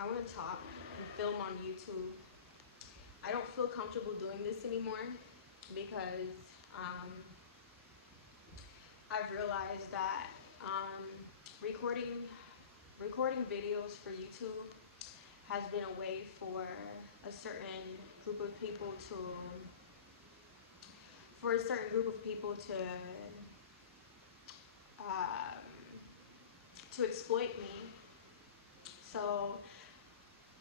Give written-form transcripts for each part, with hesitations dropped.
I want to talk and film on YouTube. I don't feel comfortable doing this anymore because um, I've realized that recording videos for YouTube has been a way for a certain group of people to um, to exploit me. So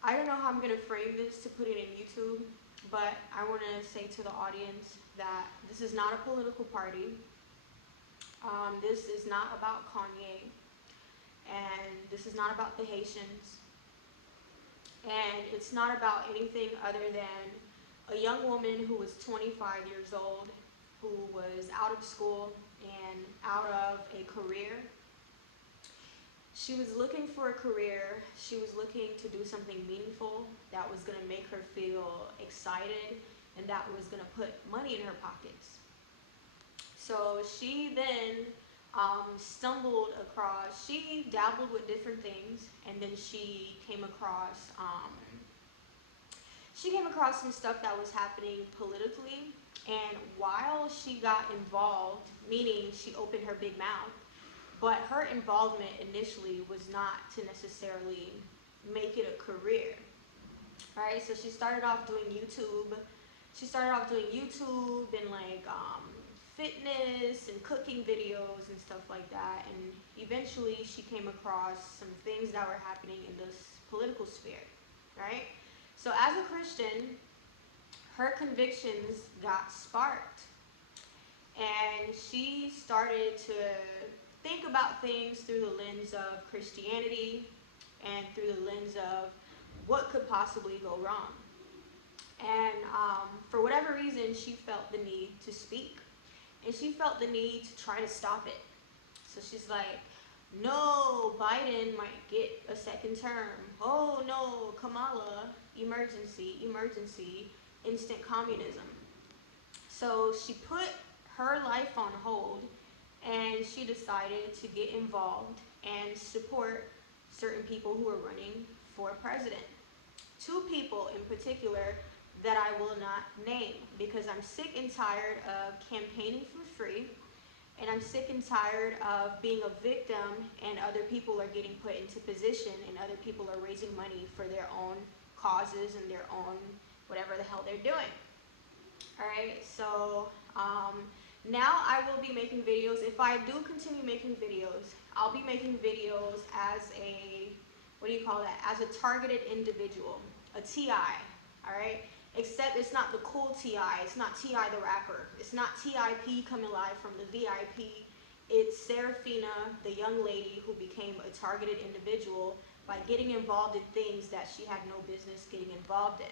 I don't know how I'm gonna frame this to put it in YouTube, but I want to say to the audience that this is not a political party. This is not about Kanye, and this is not about the Haitians, and it's not about anything other than a young woman who was 25 years old, who was out of school and out of a career. She was looking for a career. She was looking to do something meaningful that was going to make her feel excited and that was going to put money in her pockets. So she then she dabbled with different things, and then she came across some stuff that was happening politically. And while she got involved, meaning she opened her big mouth, but her involvement initially was not to necessarily make it a career, right? So she started off doing YouTube. And like fitness and cooking videos and stuff like that. And eventually she came across some things that were happening in this political sphere, right? So as a Christian, her convictions got sparked, and she started to think about things through the lens of Christianity and through the lens of what could possibly go wrong. And for whatever reason, she felt the need to speak, and she felt the need to try to stop it. So she's like, no, Biden might get a second term. Oh no, Kamala, emergency, instant communism. So she put her life on hold, and she decided to get involved and support certain people who are running for president. Two people in particular that I will not name, because I'm sick and tired of campaigning for free, and I'm sick and tired of being a victim and other people are getting put into position and other people are raising money for their own causes and their own whatever the hell they're doing. Alright, so now I will be making videos. If I do continue making videos, I'll be making videos as a, what do you call that, as a targeted individual, a TI, alright? Except it's not the cool TI, it's not TI the rapper, it's not TIP coming live from the VIP, it's Serafina, the young lady who became a targeted individual by getting involved in things that she had no business getting involved in.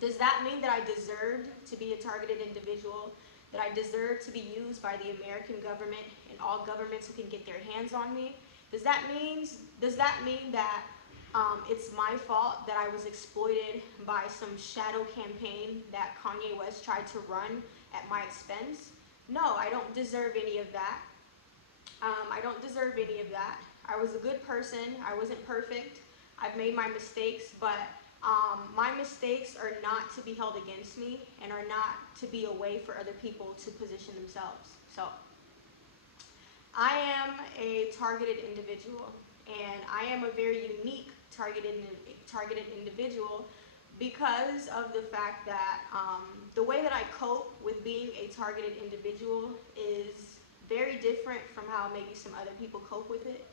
Does that mean that I deserved to be a targeted individual? That I deserve to be used by the American government and all governments who can get their hands on me? Does that mean that it's my fault that I was exploited by some shadow campaign that Kanye West tried to run at my expense? No, I don't deserve any of that. I don't deserve any of that. I was a good person. I wasn't perfect. I've made my mistakes, but my mistakes are not to be held against me and are not to be a way for other people to position themselves. So I am a targeted individual, and I am a very unique targeted individual because of the fact that the way that I cope with being a targeted individual is very different from how maybe some other people cope with it.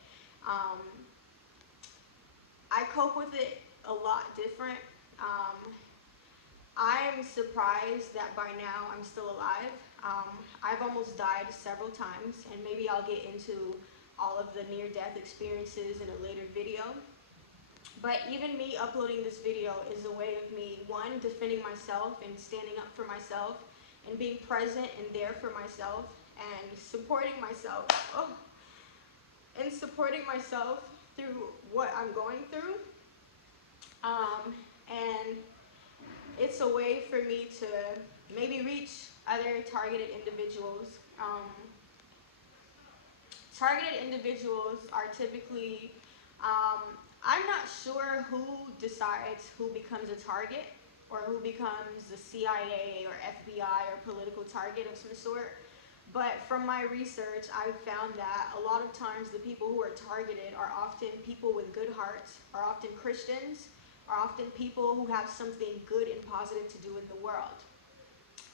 I cope with it a lot different. I'm surprised that by now I'm still alive. I've almost died several times, and maybe I'll get into all of the near-death experiences in a later video. But even me uploading this video is a way of me, one, defending myself and standing up for myself and being present and there for myself and supporting myself. And supporting myself through what I'm going through. And it's a way for me to maybe reach other targeted individuals. Targeted individuals are typically I'm not sure who decides who becomes a target or who becomes the CIA or FBI or political target of some sort. But from my research, I've found that a lot of times the people who are targeted are often people with good hearts, are often Christians, are often people who have something good and positive to do in the world.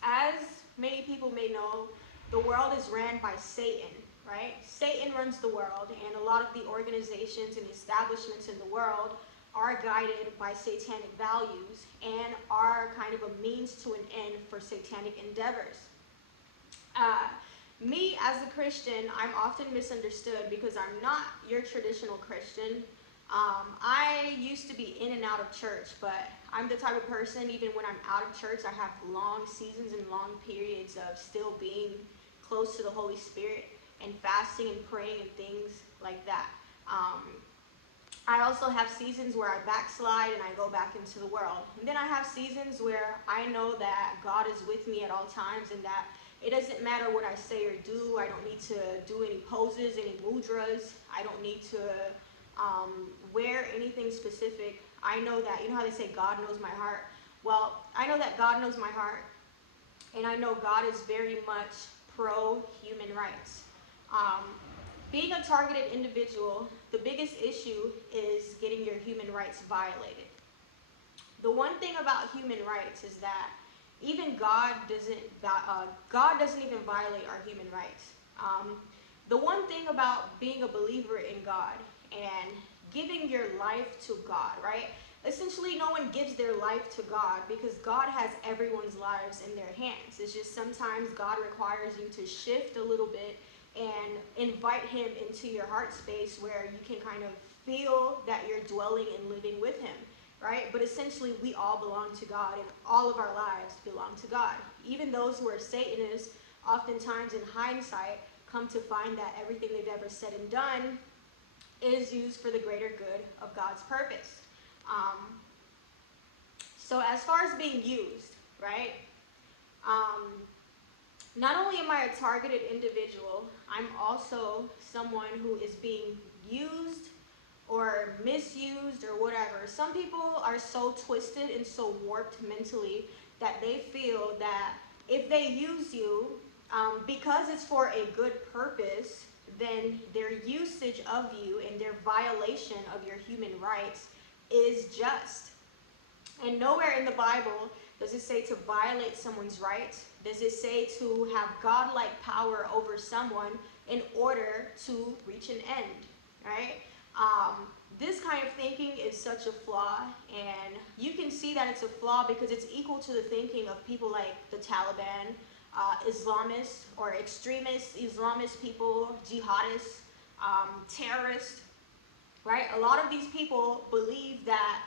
As many people may know, the world is ran by Satan, right? Satan runs the world, and a lot of the organizations and establishments in the world are guided by satanic values and are kind of a means to an end for satanic endeavors. Uh, Me as a Christian, I'm often misunderstood because I'm not your traditional Christian. I used to be in and out of church, but I'm the type of person, even when I'm out of church, I have long seasons and long periods of still being close to the Holy Spirit and fasting and praying and things like that. I also have seasons where I backslide and I go back into the world. And then I have seasons where I know that God is with me at all times and that it doesn't matter what I say or do. I don't need to do any poses, any mudras. I don't need to wear anything specific. I know that, you know how they say God knows my heart? Well, I know that God knows my heart, and I know God is very much pro-human rights. Um, Being a targeted individual, the biggest issue is getting your human rights violated. The one thing about human rights is that even God doesn't even violate our human rights. The one thing about being a believer in God and giving your life to God, right? Essentially, no one gives their life to God because God has everyone's lives in their hands. It's just sometimes God requires you to shift a little bit and invite him into your heart space where you can kind of feel that you're dwelling and living with him, right? But essentially, we all belong to God, and all of our lives belong to God. Even those who are Satanists, oftentimes in hindsight, come to find that everything they've ever said and done is used for the greater good of God's purpose. So as far as being used, right? Not only am I a targeted individual, I'm also someone who is being used or misused or whatever. Some people are so twisted and so warped mentally that they feel that if they use you, because it's for a good purpose, then their usage of you and their violation of your human rights is just. And nowhere in the Bible does it say to violate someone's rights. Does it say to have godlike power over someone in order to reach an end, right? This kind of thinking is such a flaw, and you can see that it's a flaw because it's equal to the thinking of people like the Taliban, Islamists or extremist Islamist people, jihadists, terrorists, right? A lot of these people believe that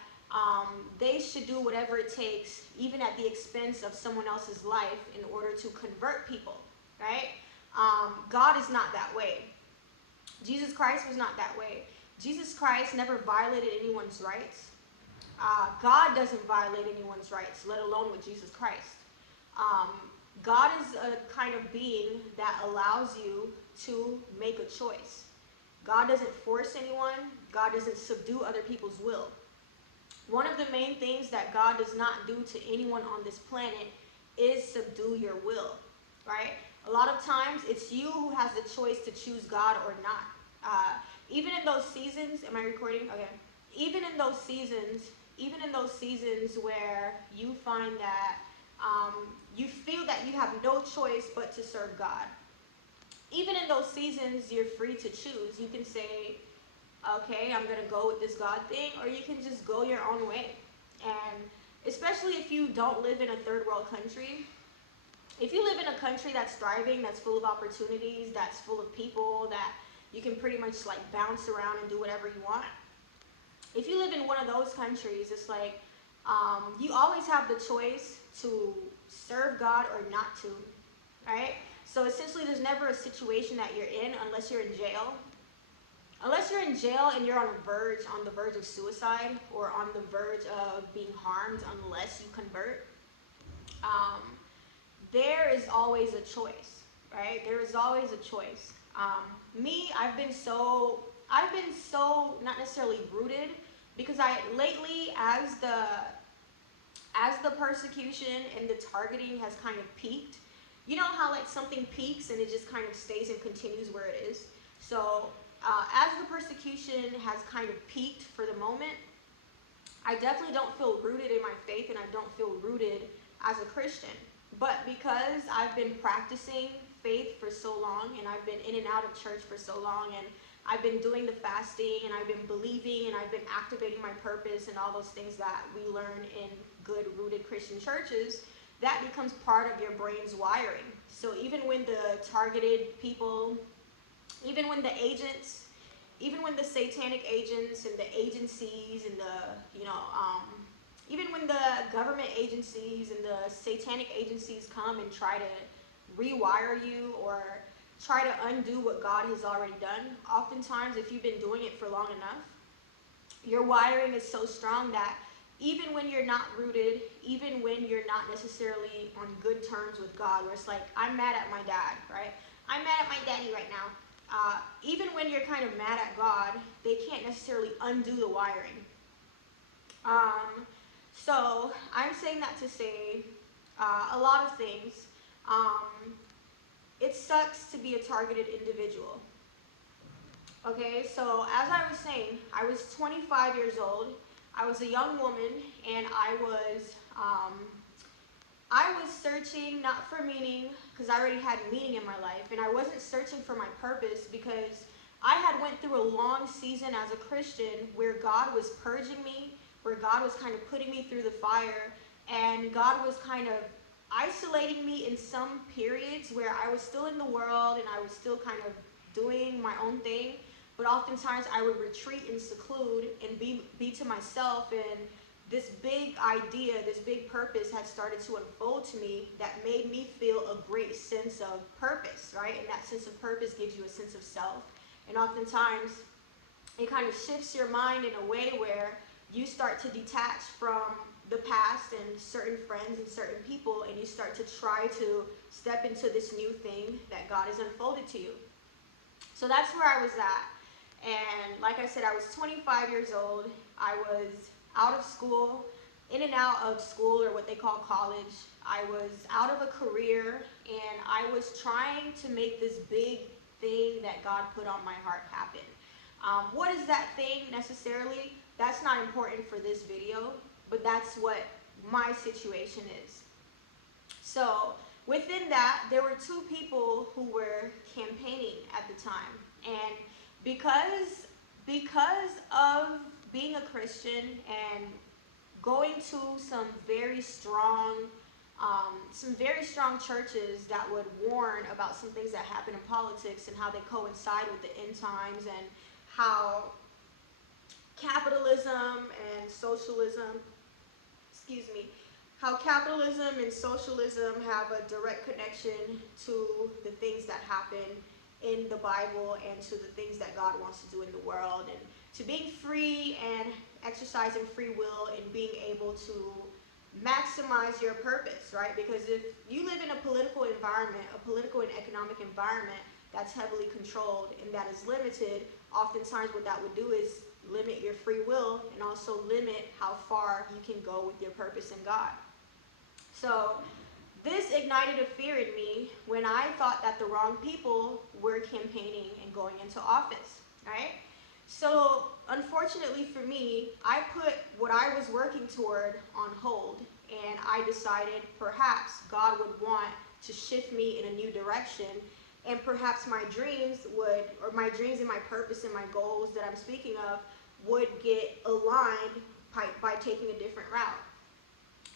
they should do whatever it takes, even at the expense of someone else's life, in order to convert people, right? God is not that way. Jesus Christ was not that way. Jesus Christ never violated anyone's rights. God doesn't violate anyone's rights, let alone with Jesus Christ. God is a kind of being that allows you to make a choice. God doesn't force anyone. God doesn't subdue other people's will. One of the main things that God does not do to anyone on this planet is subdue your will, right? A lot of times it's you who has the choice to choose God or not. Even in those seasons, am I recording? Okay. Even in those seasons where you find that you feel that you have no choice but to serve God. Even in those seasons, you're free to choose. You can say, okay, I'm going to go with this God thing, or you can just go your own way. And especially if you don't live in a third world country, if you live in a country that's thriving, that's full of opportunities, that's full of people, that you can pretty much like bounce around and do whatever you want. If you live in one of those countries, it's like you always have the choice to serve God or not to, right? So essentially there's never a situation that you're in unless you're in jail. Unless you're in jail and you're on the verge of suicide or on the verge of being harmed unless you convert, there is always a choice, right? There is always a choice. I've been so not necessarily rooted, because lately, as the persecution and the targeting has kind of peaked, you know how like something peaks and it just kind of stays and continues where it is. So as the persecution has kind of peaked for the moment, I definitely don't feel rooted in my faith, and I don't feel rooted as a Christian. But because I've been practicing faith for so long, and I've been in and out of church for so long, and I've been doing the fasting, and I've been believing, and I've been activating my purpose and all those things that we learn in good rooted Christian churches, that becomes part of your brain's wiring. So even when the targeted people, even when the agents, even when the satanic agents and the agencies and the, even when the government agencies and the satanic agencies come and try to rewire you or try to undo what God has already done, oftentimes if you've been doing it for long enough, your wiring is so strong that even when you're not rooted, even when you're not necessarily on good terms with God, where it's like, I'm mad at my dad, right? I'm mad at my daddy right now. Even when you're kind of mad at God, they can't necessarily undo the wiring. So I'm saying that to say a lot of things. It sucks to be a targeted individual. Okay, so as I was saying, I was 25 years old. I was a young woman, and I was searching not for meaning, because I already had meaning in my life, and I wasn't searching for my purpose because I had went through a long season as a Christian where God was purging me, where God was kind of putting me through the fire, and God was kind of isolating me in some periods where I was still in the world and I was still kind of doing my own thing, but oftentimes I would retreat and seclude and be to myself, and this big idea, this big purpose had started to unfold to me that made me feel a great sense of purpose, right? And that sense of purpose gives you a sense of self. And oftentimes, it kind of shifts your mind in a way where you start to detach from the past and certain friends and certain people, and you start to try to step into this new thing that God has unfolded to you. So that's where I was at. And like I said, I was 25 years old. I was out of school, in and out of school, or what they call college. I was out of a career, and I was trying to make this big thing that God put on my heart happen. What is that thing necessarily? That's not important for this video, but that's what my situation is. So within that, there were two people who were campaigning at the time. And because of being a Christian and going to some very strong churches that would warn about some things that happen in politics and how they coincide with the end times, and how capitalism and socialism, how capitalism and socialism have a direct connection to the things that happen in the Bible and to the things that God wants to do in the world, and to being free and exercising free will and being able to maximize your purpose, right? Because if you live in a political environment, a political and economic environment that's heavily controlled and that is limited, oftentimes what that would do is limit your free will and also limit how far you can go with your purpose in God. So this ignited a fear in me when I thought that the wrong people were campaigning and going into office, right? So unfortunately for me, I put what I was working toward on hold, and I decided perhaps God would want to shift me in a new direction, and perhaps my dreams and my purpose and my goals that I'm speaking of would get aligned by taking a different route.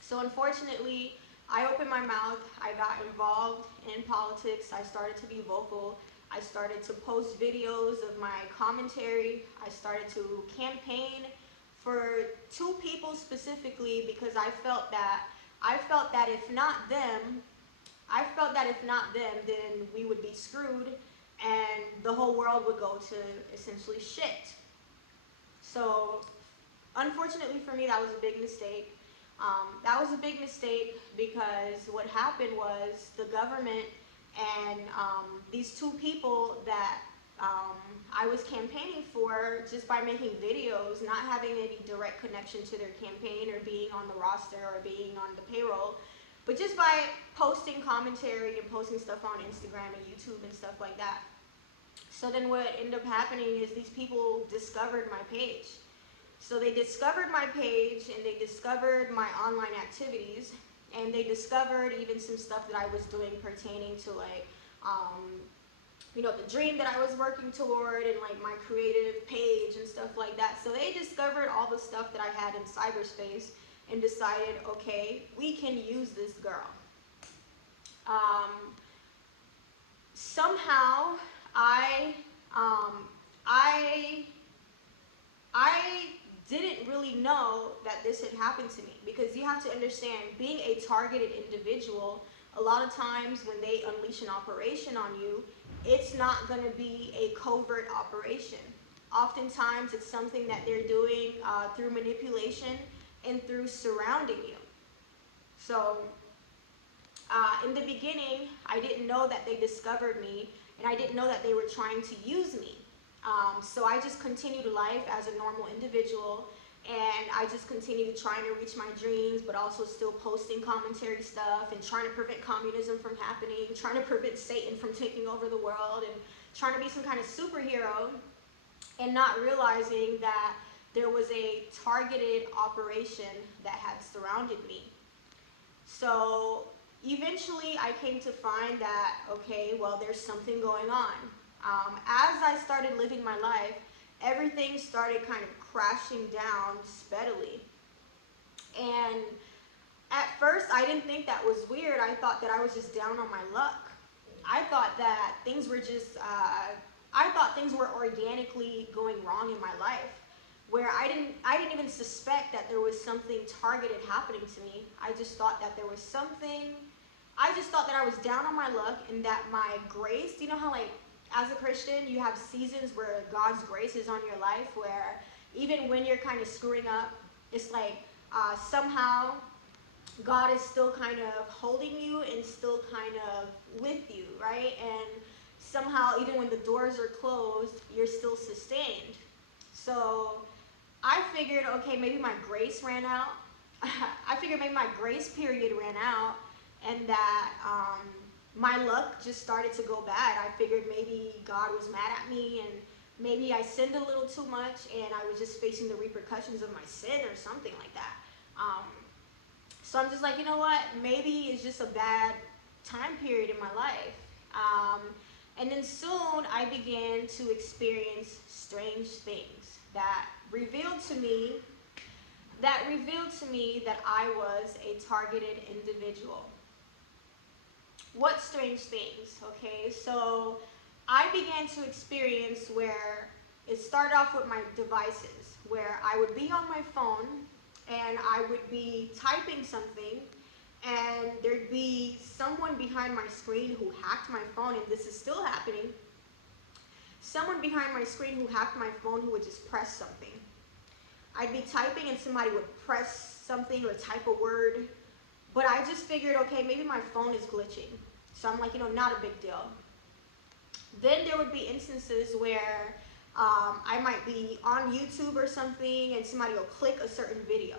So unfortunately, I opened my mouth, I got involved in politics, I started to be vocal, I started to post videos of my commentary, I started to campaign for two people specifically, because I felt that if not them, then we would be screwed and the whole world would go to essentially shit. So unfortunately for me, that was a big mistake. That was a big mistake because what happened was the government and these two people that um, I was campaigning for just by making videos, not having any direct connection to their campaign or being on the roster or being on the payroll, but just by posting commentary and posting stuff on Instagram and YouTube and stuff like that. So then what ended up happening is these people discovered my page. So they discovered my page and they discovered my online activities, and they discovered even some stuff that I was doing pertaining to like, the dream that I was working toward and like my creative page and stuff like that. So they discovered all the stuff that I had in cyberspace and decided, okay, we can use this girl. Somehow um, I, I didn't really know that this had happened to me, because you have to understand, being a targeted individual, a lot of times when they unleash an operation on you, it's not going to be a covert operation. Oftentimes it's something that they're doing through manipulation and through surrounding you. So in the beginning, I didn't know that they discovered me, and I didn't know that they were trying to use me. So I just continued life as a normal individual, and I just continued trying to reach my dreams, but also still posting commentary stuff and trying to prevent communism from happening, trying to prevent Satan from taking over the world, and trying to be some kind of superhero, and not realizing that there was a targeted operation that had surrounded me. So eventually I came to find that, okay, well, there's something going on. As I started living my life, everything started kind of crashing down steadily. And at first, I didn't think that was weird. I thought that I was just down on my luck. I thought that things were just, I thought things were organically going wrong in my life, where I didn't even suspect that there was something targeted happening to me. I just thought that there was something, I just thought that I was down on my luck, and that my grace, you know how like, as a Christian, you have seasons where God's grace is on your life, where even when you're kind of screwing up, it's like somehow God is still kind of holding you and still kind of with you, right? And somehow, even when the doors are closed, you're still sustained. So I figured, okay, maybe my grace ran out. I figured maybe my grace period ran out, and that my luck just started to go bad. I figured maybe God was mad at me, and maybe I sinned a little too much, and I was just facing the repercussions of my sin or something like that. So I'm just like, you know what? Maybe it's just a bad time period in my life. And then soon I began to experience strange things that revealed to me that I was a targeted individual. What strange things? Okay, so I began to experience where it started off with my devices, where I would be on my phone and I would be typing something, and there'd be someone behind my screen who hacked my phone, and this is still happening. Someone behind my screen who hacked my phone, who would just press something. I'd be typing and somebody would press something or type a word, but I just figured, okay, maybe my phone is glitching. So I'm like, not a big deal. Then there would be instances where I might be on YouTube or something and somebody will click a certain video.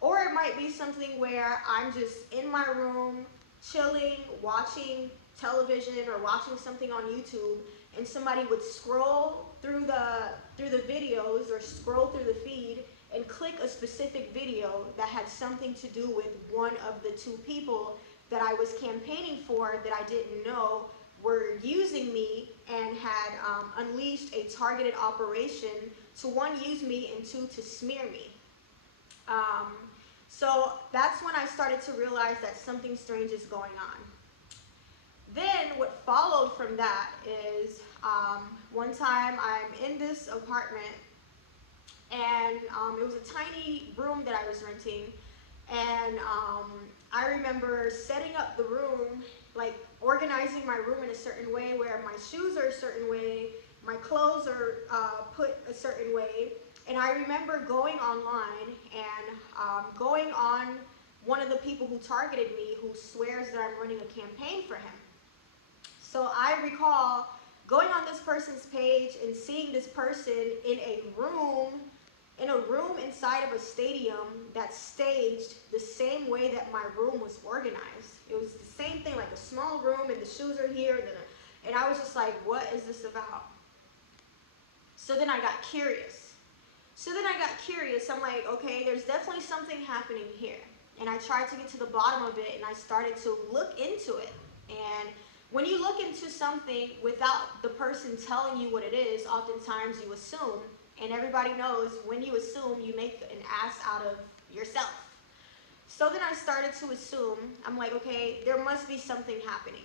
Or it might be something where I'm just in my room, chilling, watching television or watching something on YouTube, and somebody would scroll through the videos or scroll through the feed and click a specific video that had something to do with one of the two people that I was campaigning for that I didn't know were using me and had unleashed a targeted operation to, one, use me, and two, to smear me. So that's when I started to realize that something strange is going on. Then what followed from that is one time I'm in this apartment, and it was a tiny room that I was renting, and I remember setting up the room, like organizing my room in a certain way where my shoes are a certain way, my clothes are put a certain way, and I remember going online and going on one of the people who targeted me, who swears that I'm running a campaign for him. So I recall going on this person's page and seeing this person in a room inside of a stadium that's staged the same way that my room was organized. It was the same thing, like a small room, and the shoes are here, and I was just like, what is this about? So then I got curious. I'm like, okay, there's definitely something happening here. And I tried to get to the bottom of it, and I started to look into it. And when you look into something without the person telling you what it is, oftentimes you assume. And everybody knows when you assume, you make an ass out of yourself. So then I started to assume. I'm like, okay, there must be something happening.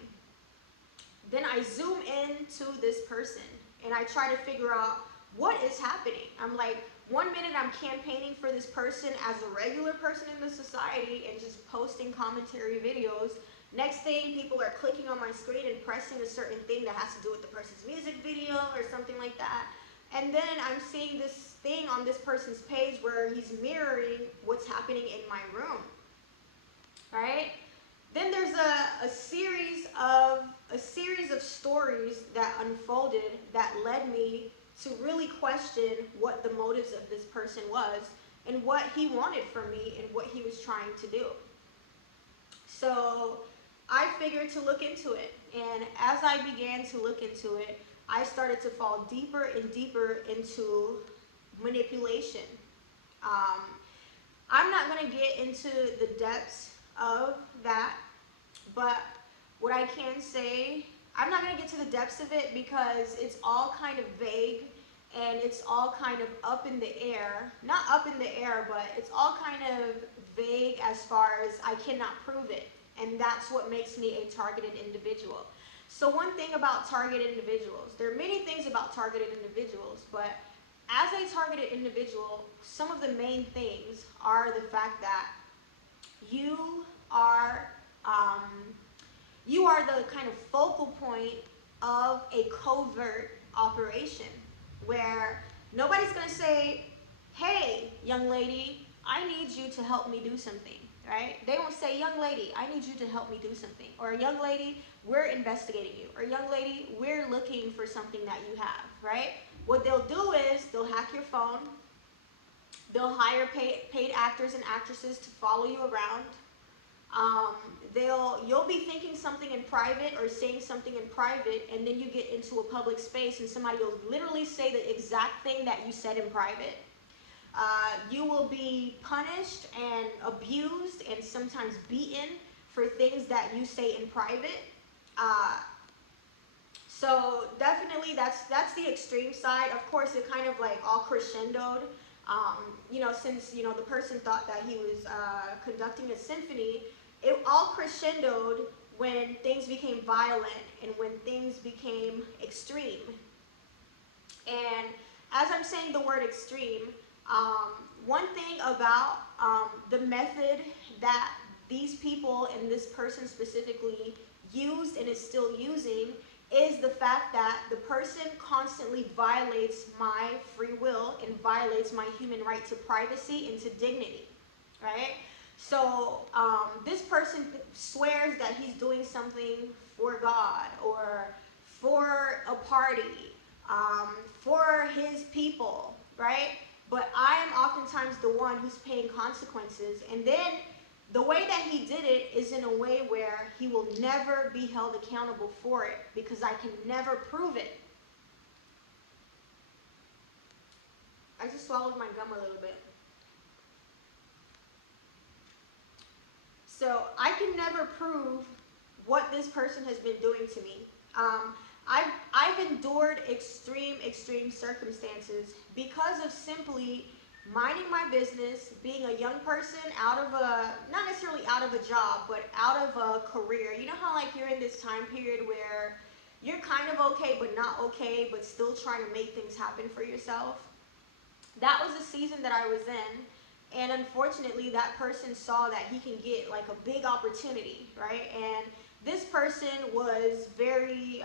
Then I zoom into this person, and I try to figure out what is happening. I'm like, one minute I'm campaigning for this person as a regular person in the society and just posting commentary videos. Next thing, people are clicking on my screen and pressing a certain thing that has to do with the person's music video or something like that. And then I'm seeing this thing on this person's page where he's mirroring what's happening in my room, right? Then there's a series of stories that unfolded that led me to really question what the motives of this person was and what he wanted from me and what he was trying to do. So I figured to look into it, and as I began to look into it, I started to fall deeper and deeper into manipulation. I'm not going to get into the depths of that, but what I can say, I'm not going to get to the depths of it because it's all kind of vague and it's all kind of up in the air. Not up in the air, but it's all kind of vague as far as I cannot prove it. And that's what makes me a targeted individual. So one thing about targeted individuals, there are many things about targeted individuals, but as a targeted individual, some of the main things are the fact that you are the kind of focal point of a covert operation where nobody's going to say, hey, young lady, I need you to help me do something, right? They won't say, young lady, I need you to help me do something. Or young lady, we're investigating you. Or young lady, we're looking for something that you have, right? What they'll do is they'll hack your phone. They'll hire paid actors and actresses to follow you around. You'll be thinking something in private or saying something in private, and then you get into a public space and somebody will literally say the exact thing that you said in private. You will be punished and abused and sometimes beaten for things that you say in private. So definitely that's the extreme side. Of course, it kind of like all crescendoed. Since the person thought that he was conducting a symphony, it all crescendoed when things became violent and when things became extreme. And as I'm saying the word extreme, one thing about the method that these people and this person specifically used and is still using is the fact that the person constantly violates my free will and violates my human right to privacy and to dignity, right? So this person swears that he's doing something for God or for a party, for his people, right? But I am oftentimes the one who's paying consequences. And then the way that he did it is in a way where he will never be held accountable for it because I can never prove it. I just swallowed my gum a little bit. So I can never prove what this person has been doing to me. I've endured extreme circumstances because of simply minding my business, being a young person out of not necessarily out of a job, but out of a career. You know how like you're in this time period where you're kind of okay, but not okay, but still trying to make things happen for yourself? That was the season that I was in. And unfortunately, that person saw that he can get like a big opportunity, right? And this person was very,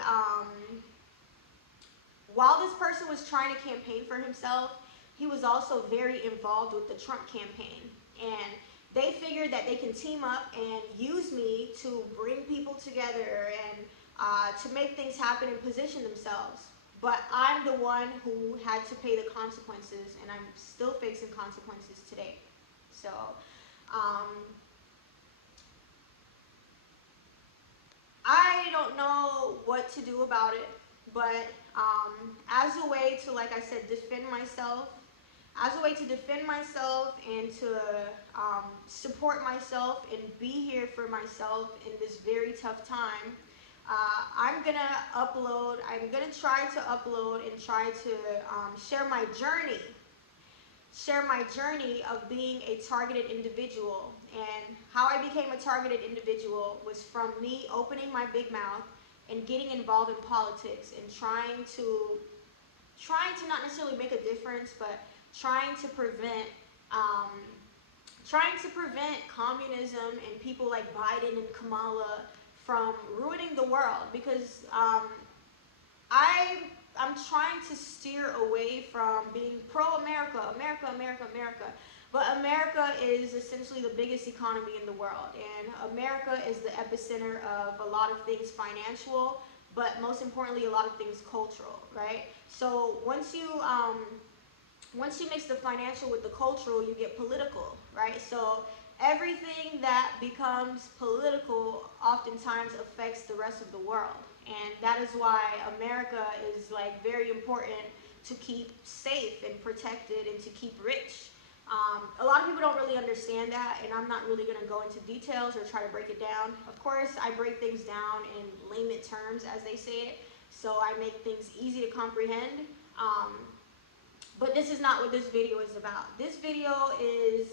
while this person was trying to campaign for himself, he was also very involved with the Trump campaign. And they figured that they can team up and use me to bring people together and to make things happen and position themselves. But I'm the one who had to pay the consequences, and I'm still facing consequences today. So, um, I don't know what to do about it, but as a way to, like I said, defend myself, as a way to defend myself and to support myself and be here for myself in this very tough time, I'm gonna try to upload and try to share my journey of being a targeted individual. And how I became a targeted individual was from me opening my big mouth and getting involved in politics and trying to not necessarily make a difference, but trying to prevent um, communism and people like Biden and Kamala from ruining the world, because I I'm trying to steer away from being pro-America, America, America, America. But America is essentially the biggest economy in the world, and America is the epicenter of a lot of things financial, but most importantly, a lot of things cultural, right? So once you mix the financial with the cultural, you get political, right? So everything that becomes political oftentimes affects the rest of the world. And that is why America is like very important to keep safe and protected and to keep rich. A lot of people don't really understand that, and I'm not really going to go into details or try to break it down. Of course, I break things down in layman terms, as they say it, so I make things easy to comprehend. But this is not what this video is about. This video is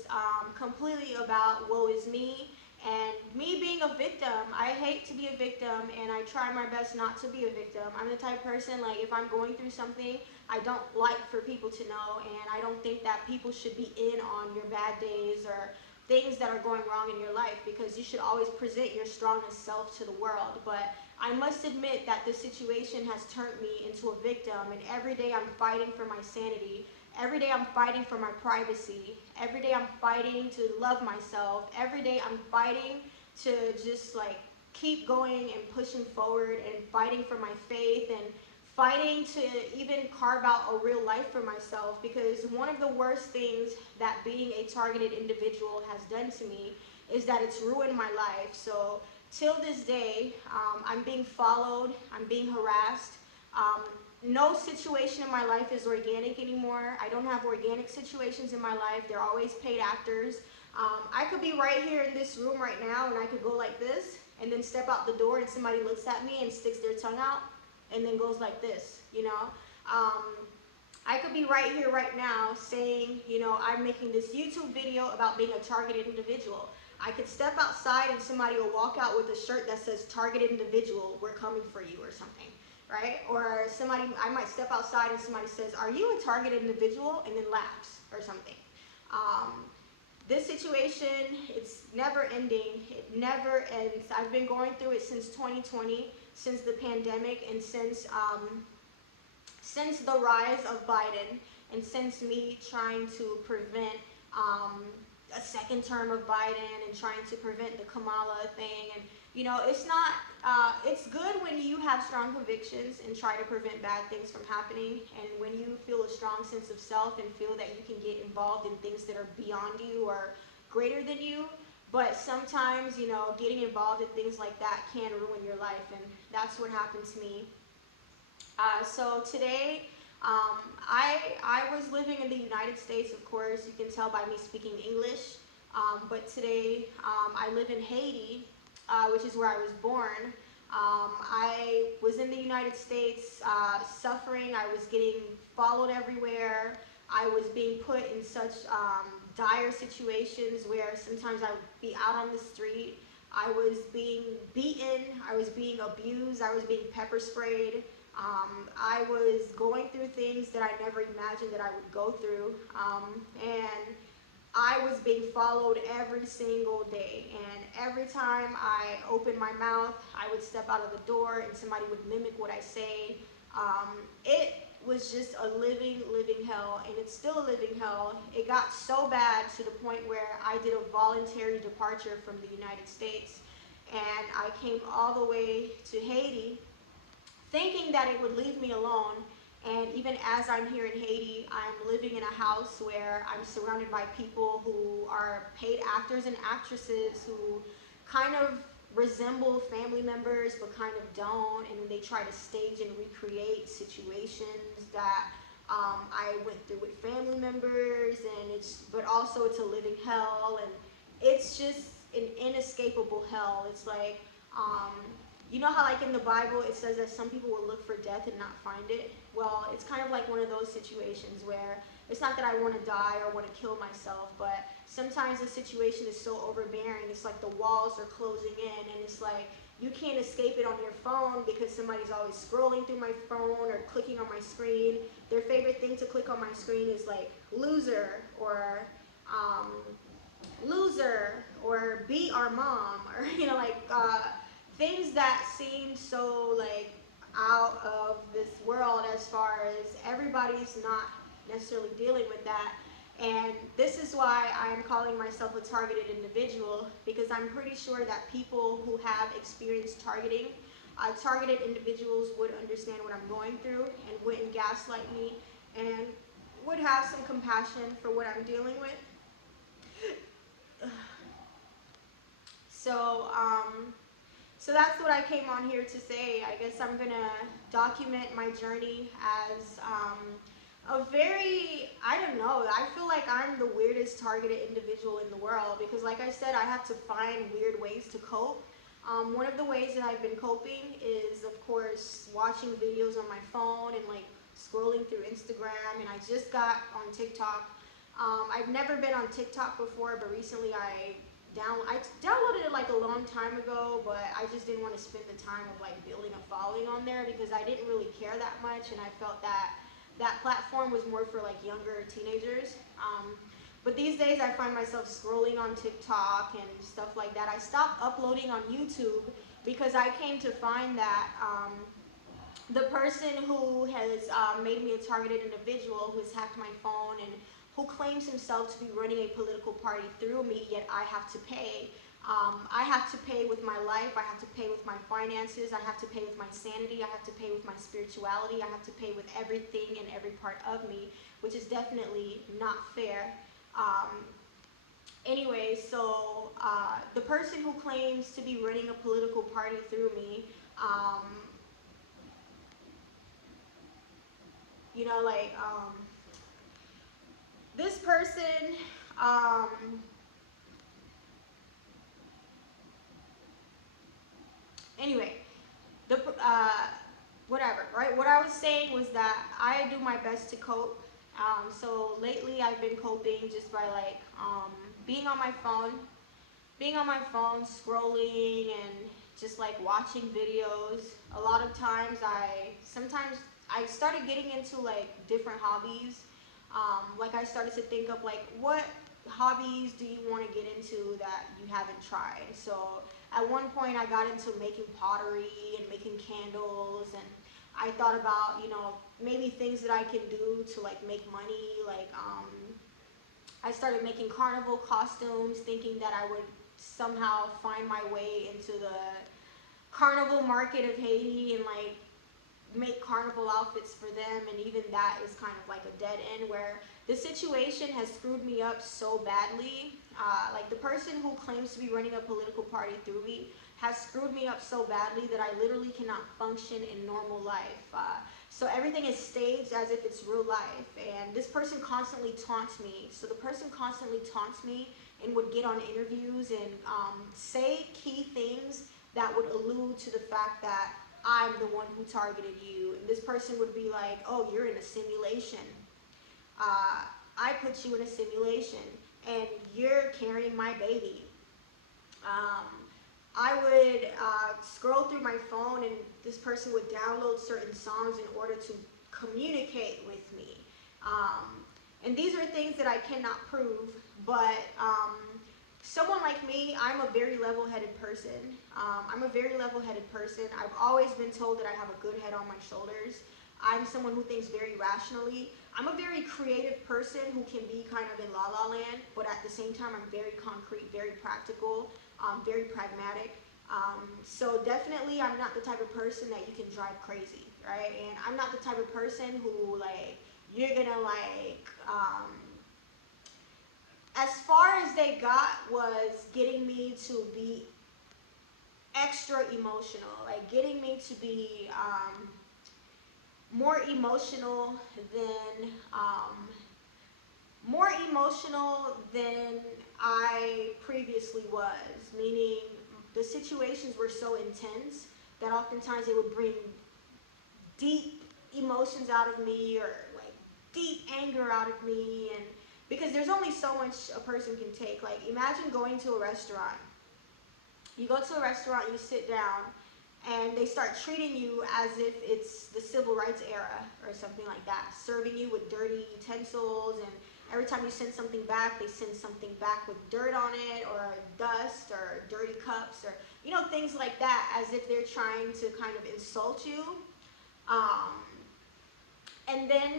completely about woe is me and me being a victim. I hate to be a victim, and I try my best not to be a victim. I'm the type of person, like, if I'm going through something, I don't like for people to know, and I don't think that people should be in on your bad days or things that are going wrong in your life, because you should always present your strongest self to the world. But I must admit that this situation has turned me into a victim, and every day I'm fighting for my sanity. Every day I'm fighting for my privacy. Every day I'm fighting to love myself. Every day I'm fighting to just like keep going and pushing forward and fighting for my faith and fighting to even carve out a real life for myself, because one of the worst things that being a targeted individual has done to me is that it's ruined my life. So till this day, I'm being followed, I'm being harassed. No situation in my life is organic anymore. I don't have organic situations in my life. They're always paid actors. I could be right here in this room right now, and I could go like this and then step out the door and somebody looks at me and sticks their tongue out and then goes like this, you know. I could be right here right now saying, you know, I'm making this YouTube video about being a targeted individual. I could step outside and somebody will walk out with a shirt that says targeted individual, we're coming for you, or something, right? Or somebody, I might step outside and somebody says, are you a targeted individual? And then laughs or something. This situation, it's never ending. It never ends. I've been going through it since 2020, since the pandemic, and since the rise of Biden, and since me trying to prevent a second term of Biden and trying to prevent the Kamala thing. And you know, it's not, it's good when you have strong convictions and try to prevent bad things from happening, and when you feel a strong sense of self and feel that you can get involved in things that are beyond you or greater than you. But sometimes, you know, getting involved in things like that can ruin your life, and that's what happened to me. So today, I was living in the United States, of course, you can tell by me speaking English, but today I live in Haiti, which is where I was born. I was in the United States suffering. I was getting followed everywhere. I was being put in such dire situations where sometimes I would be out on the street. I was being beaten. I was being abused. I was being pepper sprayed. I was going through things that I never imagined that I would go through, and I was being followed every single day, and every time I opened my mouth, I would step out of the door and somebody would mimic what I say. It was just a living hell, and it's still a living hell. It got so bad to the point where I did a voluntary departure from the United States, and I I came all the way to Haiti thinking that it would leave me alone. And even as I'm here in Haiti, I'm living in a house where I'm surrounded by people who are paid actors and actresses who kind of resemble family members but kind of don't, and they try to stage and recreate situations that I went through with family members, and but also it's a living hell, and it's just an inescapable hell. It's like, um, you know how like in the Bible it says that some people will look for death and not find it? Well, it's kind of like one of those situations where it's not that I want to die or want to kill myself, but sometimes the situation is so overbearing. It's like the walls are closing in, and it's like you can't escape it on your phone because somebody's always scrolling through my phone or clicking on my screen. Their favorite thing to click on my screen is like loser um, or be our mom, or like things that seem so like out of this world, as far as everybody's not necessarily dealing with that. And this is why I'm calling myself a targeted individual, because I'm pretty sure that people who have experienced targeted individuals would understand what I'm going through and wouldn't gaslight me and would have some compassion for what I'm dealing with. So, so that's what I came on here to say. I guess I'm gonna document my journey as a very, I don't know, I feel like I'm the weirdest targeted individual in the world, because like I said, I have to find weird ways to cope. One of the ways that I've been coping is, of course, watching videos on my phone and like scrolling through Instagram, and I just got on TikTok. I've never been on TikTok before, but recently I downloaded it like a long time ago, but I just didn't want to spend the time of like building a following on there, because I didn't really care that much, and I felt that that platform was more for like younger teenagers. But these days I find myself scrolling on TikTok and stuff like that. I stopped uploading on YouTube because I came to find that the person who has made me a targeted individual, who has hacked my phone and who claims himself to be running a political party through me, yet I have to pay. I have to pay with my life, I have to pay with my finances, I have to pay with my sanity, I have to pay with my spirituality, I have to pay with everything and every part of me, which is definitely not fair. Anyway, so the person who claims to be running a political party through me, this person, anyway, whatever, right? What I was saying was that I do my best to cope. So lately I've been coping just by like being on my phone, scrolling and just like watching videos. A lot of times sometimes I started getting into like different hobbies. Like I started to think of like, what hobbies do you want to get into that you haven't tried? So at one point I got into making pottery and making candles, and I thought about, maybe things that I can do to like make money. Like I started making carnival costumes, thinking that I would somehow find my way into the carnival market of Haiti and like make carnival outfits for them, and even that is kind of like a dead end, where the situation has screwed me up so badly. Like the person who claims to be running a political party through me has screwed me up so badly that I literally cannot function in normal life. So everything is staged as if it's real life, and this person constantly taunts me. So the person constantly taunts me and would get on interviews and say key things that would allude to the fact that I'm the one who targeted you. And this person would be like, oh, you're in a simulation. I put you in a simulation and you're carrying my baby. I would scroll through my phone, and this person would download certain songs in order to communicate with me. And these are things that I cannot prove, but someone like me, I'm a very level-headed person. I've always been told that I have a good head on my shoulders. I'm someone who thinks very rationally. I'm a very creative person who can be kind of in la la land, but at the same time, I'm very concrete, very practical, very pragmatic. So definitely I'm not the type of person that you can drive crazy, right? And I'm not the type of person who like, you're gonna like, as far as they got was getting me to be extra emotional, like getting me to be more emotional than more emotional than I previously was, meaning the situations were so intense that oftentimes it would bring deep emotions out of me, or like deep anger out of me. And because there's only so much a person can take. Like imagine going to a restaurant. You go to a restaurant, you sit down, and they start treating you as if it's the civil rights era or something like that, serving you with dirty utensils, and every time you send something back, they send something back with dirt on it, or dust, or dirty cups, or things like that, as if they're trying to kind of insult you. Um, and then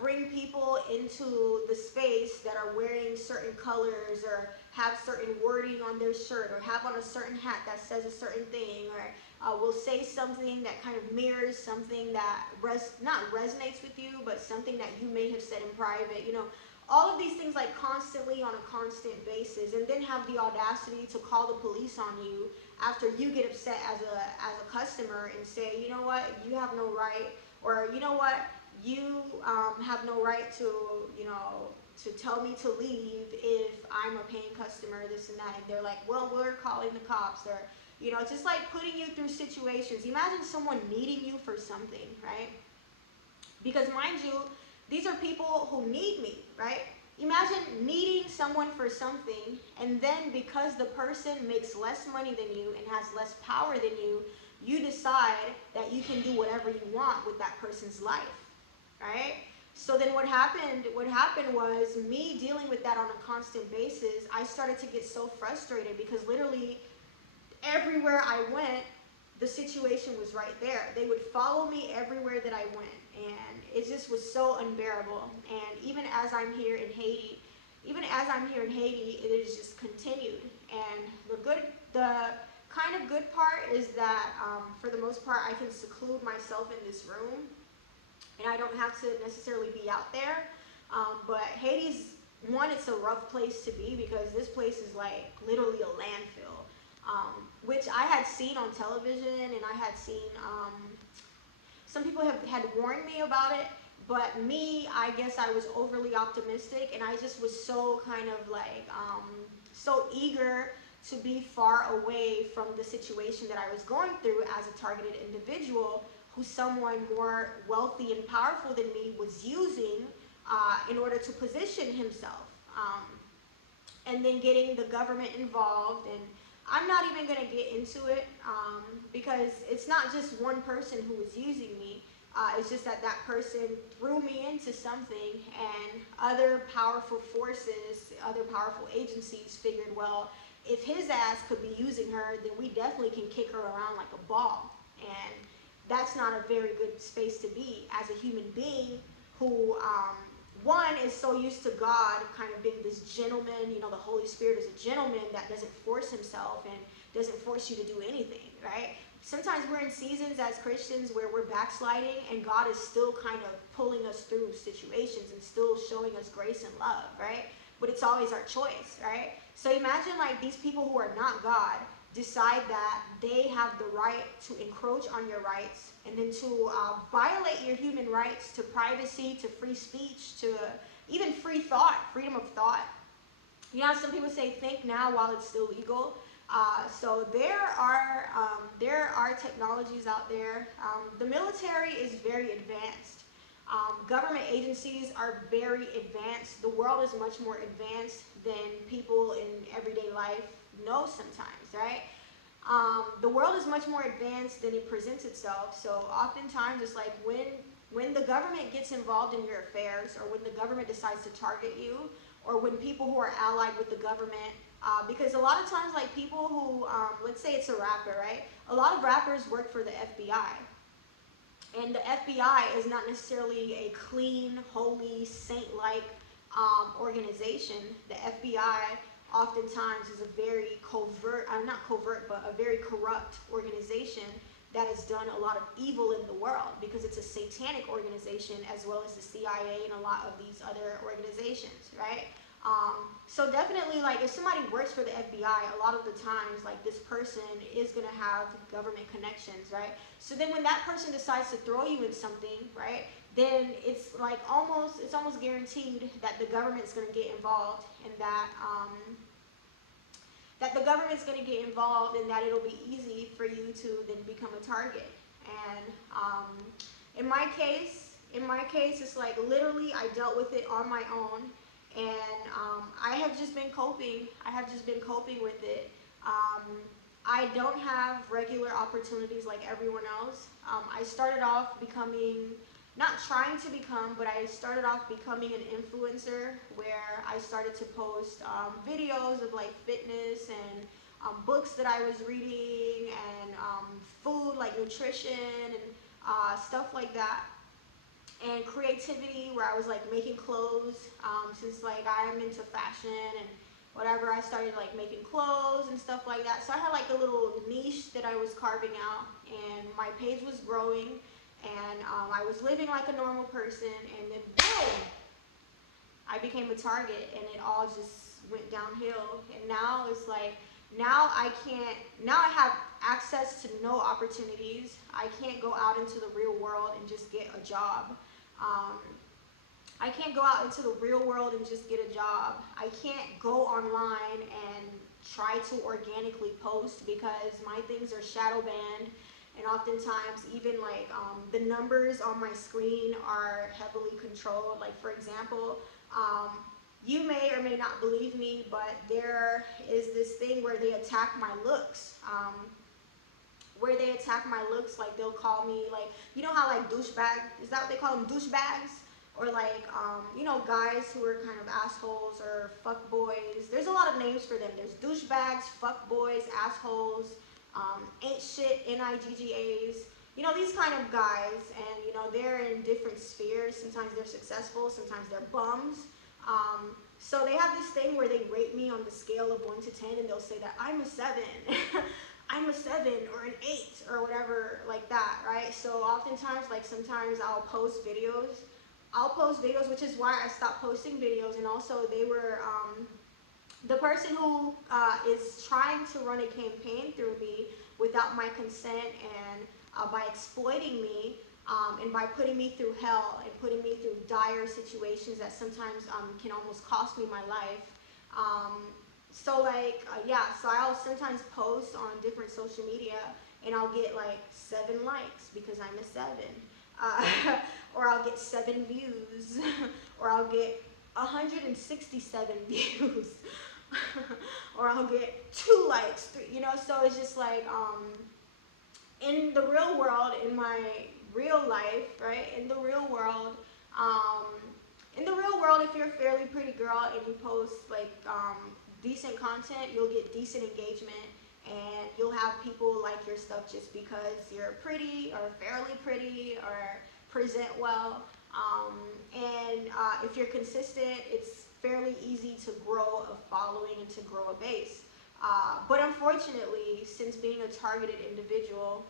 bring people into the space that are wearing certain colors, or have certain wording on their shirt, or have on a certain hat that says a certain thing, or will say something that kind of mirrors something that not resonates with you, but something that you may have said in private. All of these things, like constantly on a constant basis, and then have the audacity to call the police on you after you get upset as a customer and say, you know what, you have no right, or you know what, you have no right to, to tell me to leave if I'm a paying customer, this and that. And they're like, well, we're calling the cops. Or, just like putting you through situations. Imagine someone needing you for something, right? Because mind you, these are people who need me, right? Imagine needing someone for something, and then because the person makes less money than you and has less power than you decide that you can do whatever you want with that person's life, right? So then what happened was, me dealing with that on a constant basis, I started to get so frustrated, because literally everywhere I went, the situation was right there. They would follow me everywhere that I went, and it just was so unbearable. And even as I'm here in Haiti, it has just continued. And the kind of good part is that for the most part, I can seclude myself in this room, and I don't have to necessarily be out there. But Haiti's, one, it's a rough place to be, because this place is like literally a landfill, which I had seen on television, and I had seen, some people had warned me about it, but me, I guess I was overly optimistic, and I just was so kind of like, so eager to be far away from the situation that I was going through as a targeted individual, who someone more wealthy and powerful than me was using in order to position himself. And then getting the government involved. And I'm not even going to get into it, because it's not just one person who was using me. It's just that person threw me into something, and other powerful forces, other powerful agencies figured, well, if his ass could be using her, then we definitely can kick her around like a ball. And that's not a very good space to be as a human being who, one, is so used to God kind of being this gentleman. The Holy Spirit is a gentleman that doesn't force himself and doesn't force you to do anything, right? Sometimes we're in seasons as Christians where we're backsliding, and God is still kind of pulling us through situations and still showing us grace and love, right? But it's always our choice, right? So imagine like these people who are not God decide that they have the right to encroach on your rights, and then to violate your human rights to privacy, to free speech, to even free thought, freedom of thought. Some people say think now while it's still legal. So there are technologies out there. The military is very advanced. Government agencies are very advanced. The world is much more advanced than people in everyday life know sometimes, right? The world is much more advanced than it presents itself. So oftentimes it's like when the government gets involved in your affairs, or when the government decides to target you, or when people who are allied with the government, because a lot of times like people who, let's say it's a rapper, right? A lot of rappers work for the FBI. And the FBI is not necessarily a clean, holy, saint-like organization. The FBI oftentimes is a very covert, not covert, but a very corrupt organization that has done a lot of evil in the world, because it's a satanic organization, as well as the CIA and a lot of these other organizations, right? So definitely, like, if somebody works for the FBI, a lot of the times, like, this person is going to have government connections, right? So then when that person decides to throw you in something, right, then it's like it's almost guaranteed that the government's going to get involved, and that the government's going to get involved, and that it'll be easy for you to then become a target. And in my case, it's like literally I dealt with it on my own, and I have just been coping. With it. I don't have regular opportunities like everyone else. I started off becoming, not trying to become, but I started off becoming an influencer, where I started to post videos of like fitness and books that I was reading, and food like nutrition and stuff like that, and creativity, where I was like making clothes, since like I am into fashion and whatever. I started like making clothes and stuff like that. So I had like a little niche that I was carving out, and my page was growing, and I was living like a normal person, and then boom, I became a target, and it all just went downhill. And now it's like, now I have access to no opportunities. I can't go out into the real world and just get a job. I can't go out into the real world and just get a job. I can't go online and try to organically post, because my things are shadow banned, and oftentimes even like the numbers on my screen are heavily controlled. Like, for example, you may or may not believe me, but there is this thing where they attack my looks. Like they'll call me, like, you know how like douchebag, is that what they call them, douchebags? Or like, guys who are kind of assholes, or fuck boys. There's a lot of names for them. There's douchebags, fuck boys, assholes, ain't shit, NIGGAs. These kind of guys, and they're in different spheres. Sometimes they're successful, sometimes they're bums. So they have this thing where they rate me on the scale of 1 to 10, and they'll say that I'm a 7. I'm a 7 or an 8 or whatever like that, right? So oftentimes, like, sometimes I'll post videos, which is why I stopped posting videos. And also they were, the person who is trying to run a campaign through me without my consent, and by exploiting me, and by putting me through hell and putting me through dire situations that sometimes can almost cost me my life. So I'll sometimes post on different social media, and I'll get like 7 likes because I'm a 7. Or I'll get 7 views, or I'll get 167 views, or I'll get 2 likes, 3, so it's just like, in the real world, in my real life, right, in the real world, if you're a fairly pretty girl and you post like decent content, you'll get decent engagement, and you'll have people like your stuff just because you're pretty, or fairly pretty, or present well. If you're consistent, it's fairly easy to grow a following and to grow a base. But unfortunately, since being a targeted individual,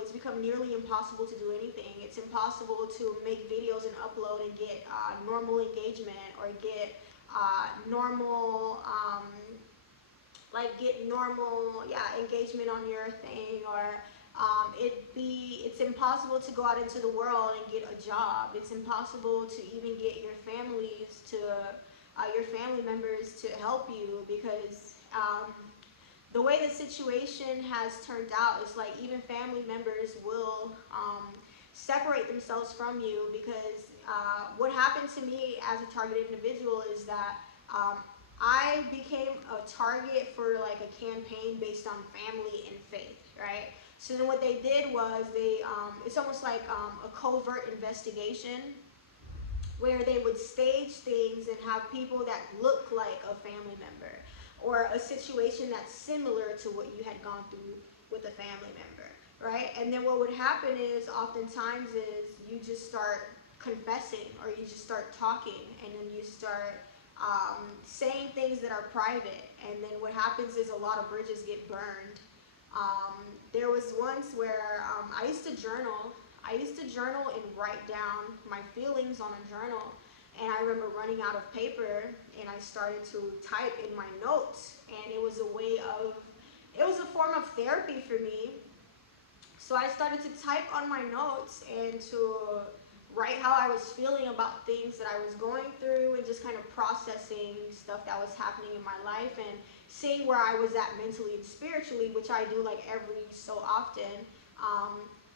it's become nearly impossible to do anything. It's impossible to make videos and upload and get normal engagement, or get normal engagement on your thing, or it's impossible to go out into the world and get a job. It's impossible to even get your family members to help you, because the way the situation has turned out is like even family members will separate themselves from you, because what happened to me as a targeted individual is that I became a target for like a campaign based on family and faith, right? So then what they did was it's almost like a covert investigation, where they would stage things and have people that look like a family member, or a situation that's similar to what you had gone through with a family member, right? And then what would happen is, oftentimes, is you just start confessing, or you just start talking, and then you start saying things that are private, and then what happens is a lot of bridges get burned. There was once where I used to journal. I used to journal and write down my feelings on a journal, and I remember running out of paper, and I started to type in my notes, and it was a way of, it was a form of therapy for me. So I started to type on my notes and to write how I was feeling about things that I was going through, and just kind of processing stuff that was happening in my life, and seeing where I was at mentally and spiritually, which I do like every so often.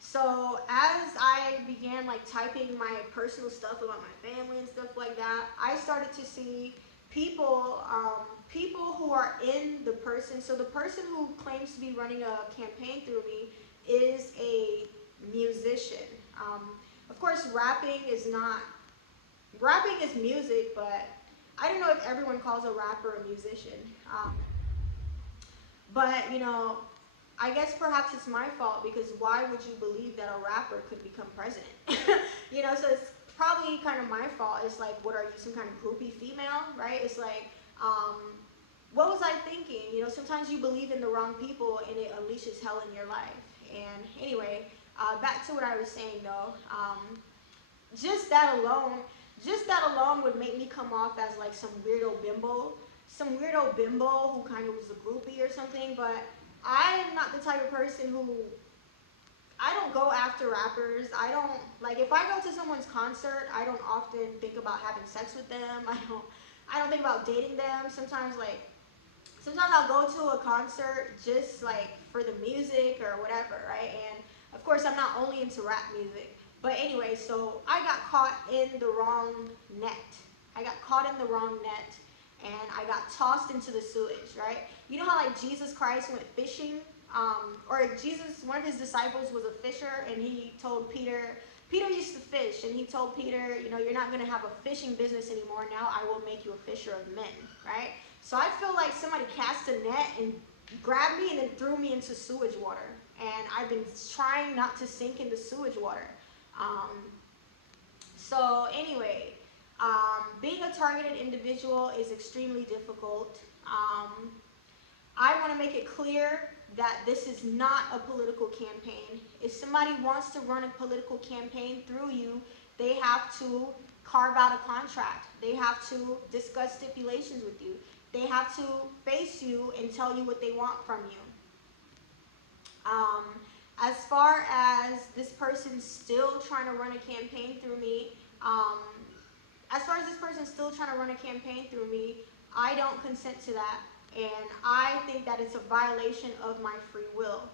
So as I began like typing my personal stuff about my family and stuff like that, I started to see people who are in the person. So the person who claims to be running a campaign through me is a musician. Of course, rapping is music, but I don't know if everyone calls a rapper a musician. But you know, I guess perhaps it's my fault, because why would you believe that a rapper could become president? You know, so it's probably kind of my fault. It's like, what are you, some kind of groupie female, right? It's like, what was I thinking? You know, sometimes you believe in the wrong people and it unleashes hell in your life. And anyway, back to what I was saying though. Just that alone would make me come off as like some weirdo bimbo who kind of was a groupie or something. But I am not the type of person who, I don't go after rappers. I don't, like, if I go to someone's concert, I don't often think about having sex with them. I don't think about dating them. Sometimes I'll go to a concert just like for the music or whatever, right? And of course, I'm not only into rap music. But anyway, so I got caught in the wrong net. I got caught in the wrong net, and I got tossed into the sewage, right? You know how like Jesus Christ went fishing? Or Jesus, one of his disciples was a fisher, and he told Peter used to fish, and he told Peter, you know, you're not going to have a fishing business anymore. Now I will make you a fisher of men, right? So I feel like somebody cast a net and grabbed me and then threw me into sewage water. And I've been trying not to sink into sewage water. So anyway, being a targeted individual is extremely difficult. I want to make it clear that this is not a political campaign. If somebody wants to run a political campaign through you, they have to carve out a contract. They have to discuss stipulations with you. They have to face you and tell you what they want from you. As far as this person still trying to run a campaign through me, I don't consent to that. And I think that it's a violation of my free will.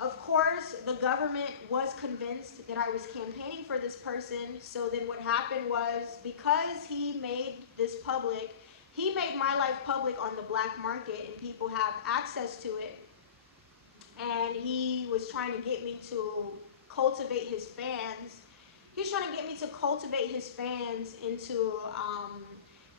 Of course, the government was convinced that I was campaigning for this person, so then what happened was, because he made this public, he made my life public on the black market, and people have access to it, and he was trying to get me to cultivate his fans. He's trying to get me to cultivate his fans into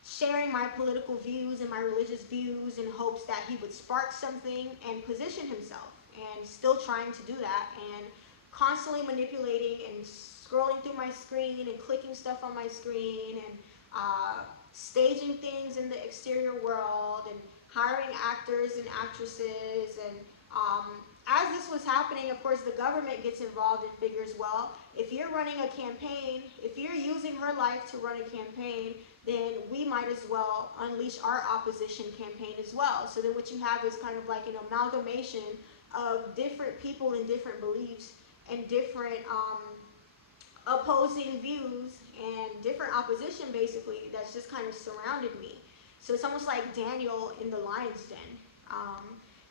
sharing my political views and my religious views in hopes that he would spark something and position himself, and still trying to do that, and constantly manipulating and scrolling through my screen and clicking stuff on my screen, and staging things in the exterior world, and hiring actors and actresses. And as this was happening, of course, the government gets involved and figures, well, if you're running a campaign, if you're using her life to run a campaign, then we might as well unleash our opposition campaign as well. So then what you have is kind of like an amalgamation of different people and different beliefs and different opposing views and different opposition, basically, that's just kind of surrounded me. So it's almost like Daniel in the lion's den.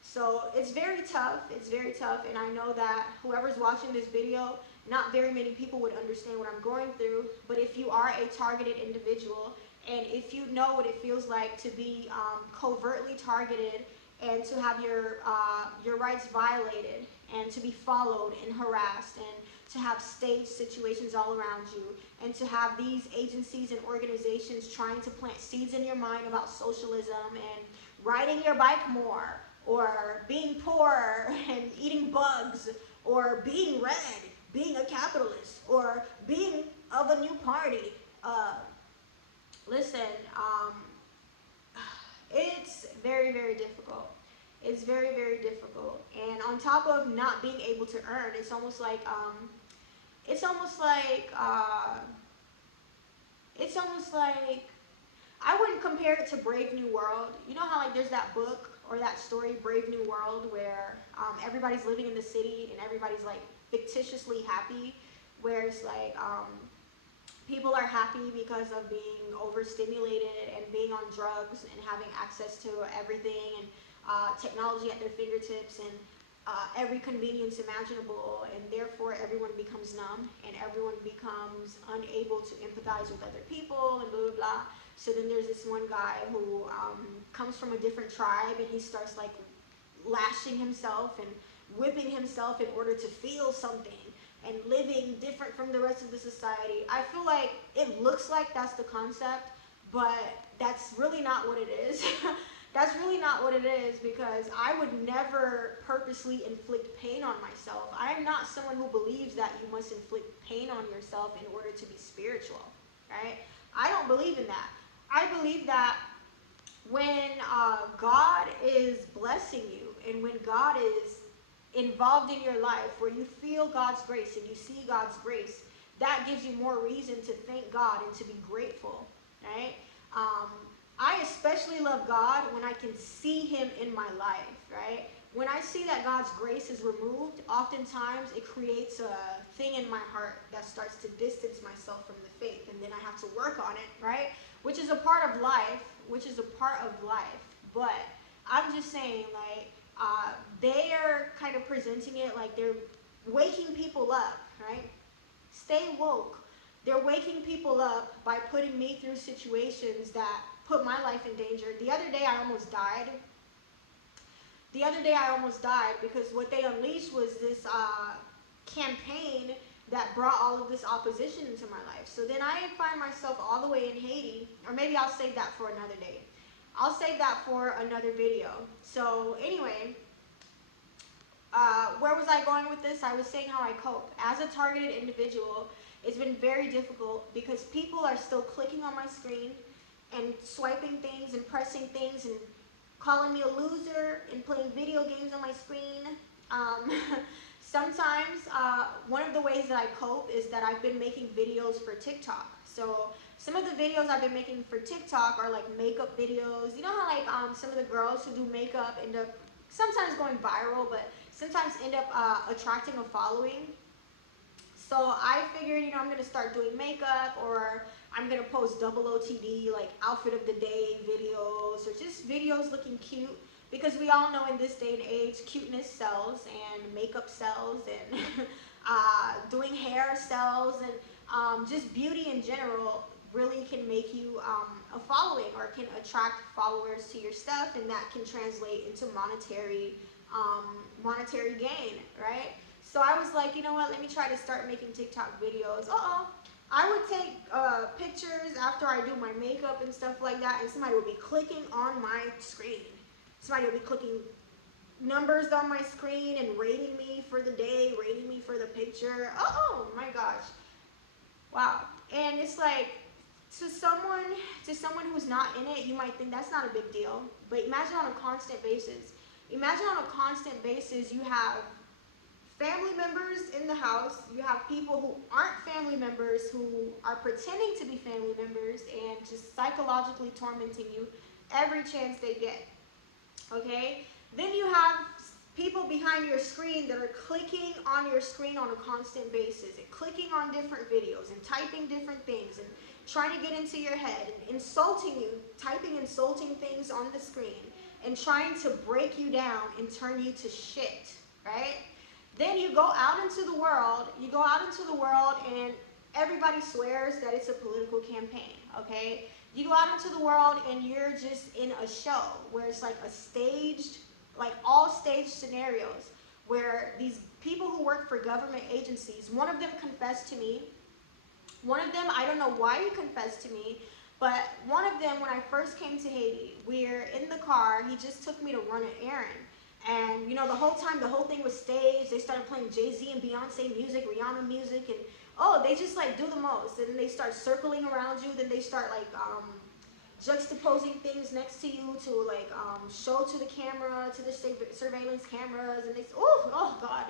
So it's very tough, and I know that whoever's watching this video, not very many people would understand what I'm going through, but if you are a targeted individual, and if you know what it feels like to be covertly targeted, and to have your rights violated, and to be followed and harassed, and to have staged situations all around you, and to have these agencies and organizations trying to plant seeds in your mind about socialism and riding your bike more, or being poor and eating bugs, or being red, being a capitalist, or being of a new party, Listen, it's very, very difficult. It's very, very difficult. And on top of not being able to earn, it's almost like, it's almost like, I wouldn't compare it to Brave New World. You know how like there's that book or that story, Brave New World, where everybody's living in the city and everybody's like fictitiously happy, where it's like people are happy because of being overstimulated and being on drugs and having access to everything and technology at their fingertips and every convenience imaginable, and therefore everyone becomes numb and everyone becomes unable to empathize with other people and blah, blah, blah. So then there's this one guy who comes from a different tribe, and he starts like lashing himself and whipping himself in order to feel something and living different from the rest of the society. I feel like it looks like that's the concept, but that's really not what it is. That's really not what it is, because I would never purposely inflict pain on myself. I am not someone who believes that you must inflict pain on yourself in order to be spiritual, right? I don't believe in that. I believe that when God is blessing you and when God is involved in your life, where you feel God's grace and you see God's grace, that gives you more reason to thank God and to be grateful, right? I especially love God when I can see him in my life, right? When I see that God's grace is removed, oftentimes it creates a thing in my heart that starts to distance myself from the faith, and then I have to work on it, right? Which is a part of life, but I'm just saying, like, they are kind of presenting it like they're waking people up, right? Stay woke. They're waking people up by putting me through situations that put my life in danger. The other day I almost died. Because what they unleashed was this campaign that brought all of this opposition into my life. So then I find myself all the way in Haiti, or maybe I'll save that for another day. I'll save that for another video. So anyway, where was I going with this? I was saying how I cope. As a targeted individual, it's been very difficult because people are still clicking on my screen and swiping things and pressing things and calling me a loser and playing video games on my screen. Sometimes, one of the ways that I cope is that I've been making videos for TikTok. So some of the videos I've been making for TikTok are like makeup videos. You know how like some of the girls who do makeup end up sometimes going viral, but sometimes end up attracting a following. So I figured, I'm going to start doing makeup, or I'm going to post double OTD, like outfit of the day videos, or just videos looking cute. Because we all know in this day and age, cuteness sells, and makeup sells, and doing hair sells, and just beauty in general really can make you a following, or can attract followers to your stuff, and that can translate into monetary gain, right? So I was like, you know what, let me try to start making TikTok videos. I would take pictures after I do my makeup and stuff like that, and somebody would be clicking on my screen. Somebody would be clicking numbers on my screen and rating me for the day, rating me for the picture. Oh my gosh. Wow. And it's like, to someone who's not in it, you might think that's not a big deal. But imagine on a constant basis. Imagine on a constant basis you have family members in the house, you have people who aren't family members who are pretending to be family members and just psychologically tormenting you every chance they get, okay? Then you have people behind your screen that are clicking on your screen on a constant basis and clicking on different videos and typing different things and trying to get into your head and insulting you, typing insulting things on the screen and trying to break you down and turn you to shit, right? Then you go out into the world, and everybody swears that it's a political campaign, okay? You go out into the world and you're just in a show where it's like a staged, like all staged scenarios where these people who work for government agencies, one of them confessed to me. One of them, I don't know why he confessed to me, but one of them, when I first came to Haiti, we're in the car, he just took me to run an errand. And you know, the whole time, the whole thing was staged. They started playing Jay-Z and Beyonce music, Rihanna music, and oh, they just like do the most. And then they start circling around you. Then they start like juxtaposing things next to you to like show to the camera, to the surveillance cameras, and oh god,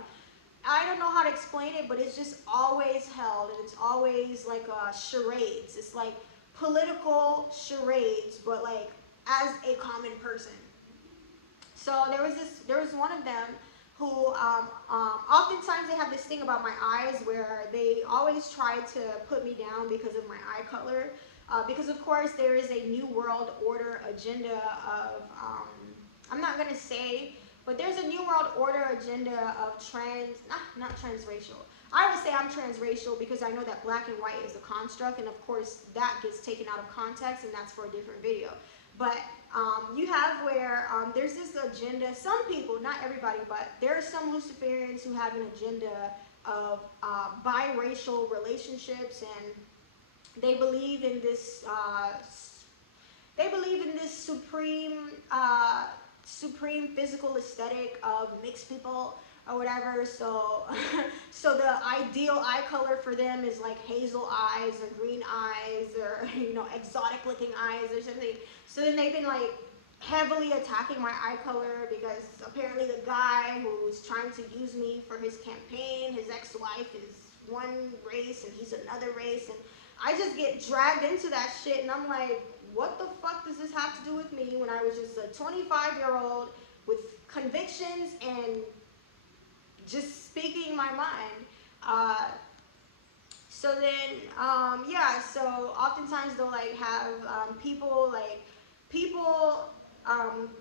I don't know how to explain it, but it's just always held, and it's always like charades. It's like political charades, but like as a common person. So there was one of them who, oftentimes they have this thing about my eyes where they always try to put me down because of my eye color. Because of course there is a new world order agenda of, I'm not gonna say, but there's a new world order agenda of not transracial. I would say I'm transracial because I know that black and white is a construct, and of course that gets taken out of context, and that's for a different video. But you have where there's this agenda, some people, not everybody, but there are some Luciferians who have an agenda of biracial relationships, and they believe in this supreme physical aesthetic of mixed people or whatever. So so the ideal eye color for them is like hazel eyes or green eyes or you know, exotic looking eyes or something. So then they've been like heavily attacking my eye color because apparently the guy who's trying to use me for his campaign, his ex-wife is one race and he's another race, and I just get dragged into that shit, and I'm like, what the fuck does this have to do with me when I was just a 25-year-old with convictions and just speaking my mind? So then, yeah, so oftentimes they'll like have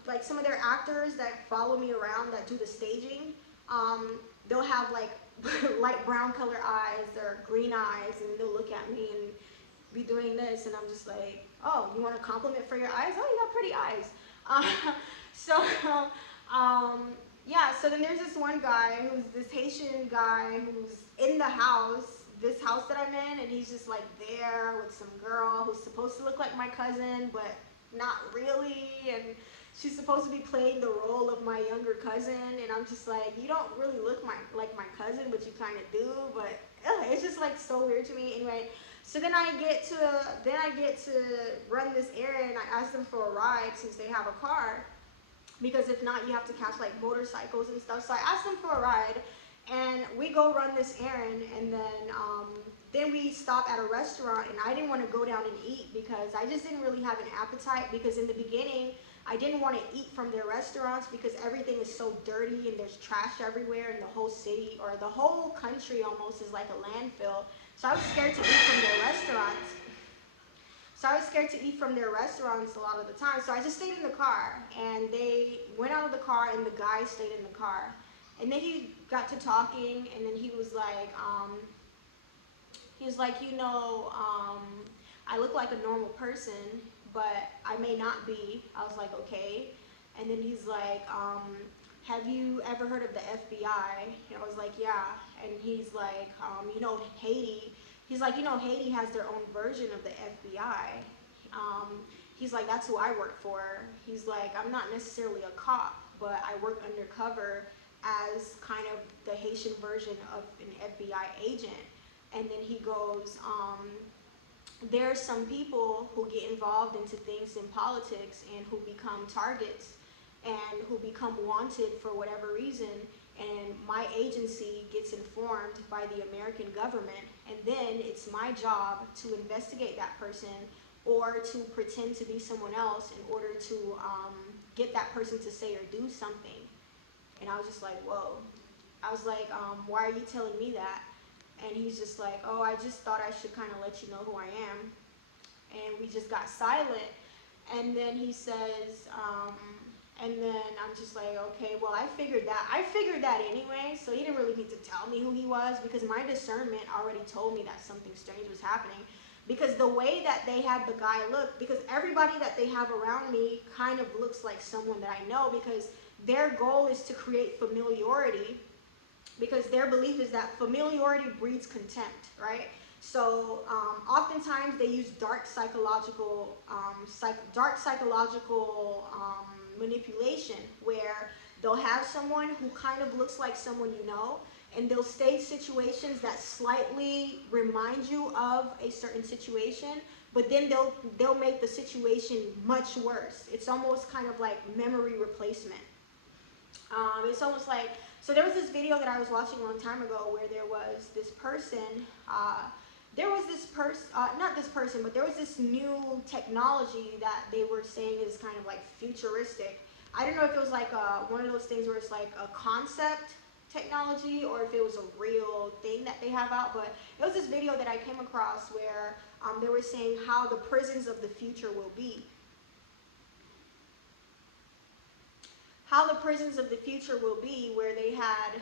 like some of their actors that follow me around that do the staging, they'll have like light brown color eyes or green eyes, and they'll look at me and be doing this, and I'm just like, oh, you want a compliment for your eyes? Oh, you got pretty eyes. So, yeah, so then there's this one guy who's this Haitian guy who's in the house, this house that I'm in, and he's just like there with some girl who's supposed to look like my cousin, but not really, and she's supposed to be playing the role of my younger cousin, and I'm just like, you don't really look like my cousin, but you kind of do, but it's just like so weird to me. Anyway, so then I get to run this errand. I asked them for a ride since they have a car, because if not, you have to catch like motorcycles and stuff. So I asked them for a ride, and we go run this errand, and then we stop at a restaurant, and I didn't want to go down and eat because I just didn't really have an appetite, because in the beginning I didn't want to eat from their restaurants because everything is so dirty and there's trash everywhere, and the whole city or the whole country almost is like a landfill. So I was scared to eat from their restaurants. A lot of the time. So I just stayed in the car, and they went out of the car, and the guy stayed in the car. And then he got to talking, and then he was like, you know, I look like a normal person, but I may not be. I was like, okay. And then he's like, have you ever heard of the FBI? And I was like, yeah. And he's like, you know, Haiti. He's like, you know, Haiti has their own version of the FBI. He's like, that's who I work for. He's like, I'm not necessarily a cop, but I work undercover as kind of the Haitian version of an FBI agent. And then he goes, there are some people who get involved into things in politics and who become targets and who become wanted for whatever reason, and my agency gets informed by the American government, and then it's my job to investigate that person or to pretend to be someone else in order to get that person to say or do something. And I was just like, whoa. I was like, why are you telling me that? And he's just like, oh, I just thought I should kind of let you know who I am. And we just got silent. And then he says, and then I'm just like, okay, well, I figured that anyway, so he didn't really need to tell me who he was, because my discernment already told me that something strange was happening. Because the way that they had the guy look, because everybody that they have around me kind of looks like someone that I know, because their goal is to create familiarity, because their belief is that familiarity breeds contempt, right? So oftentimes they use dark psychological manipulation, where they'll have someone who kind of looks like someone you know, and they'll stage situations that slightly remind you of a certain situation, but then they'll make the situation much worse. It's almost kind of like memory replacement. It's almost like, so there was this video that I was watching a long time ago where there was this person, not this person, but there was this new technology that they were saying is kind of like futuristic. I don't know if it was like one of those things where it's like a concept technology or if it was a real thing that they have out, but it was this video that I came across where they were saying how the prisons of the future will be. How the prisons of the future will be, where they had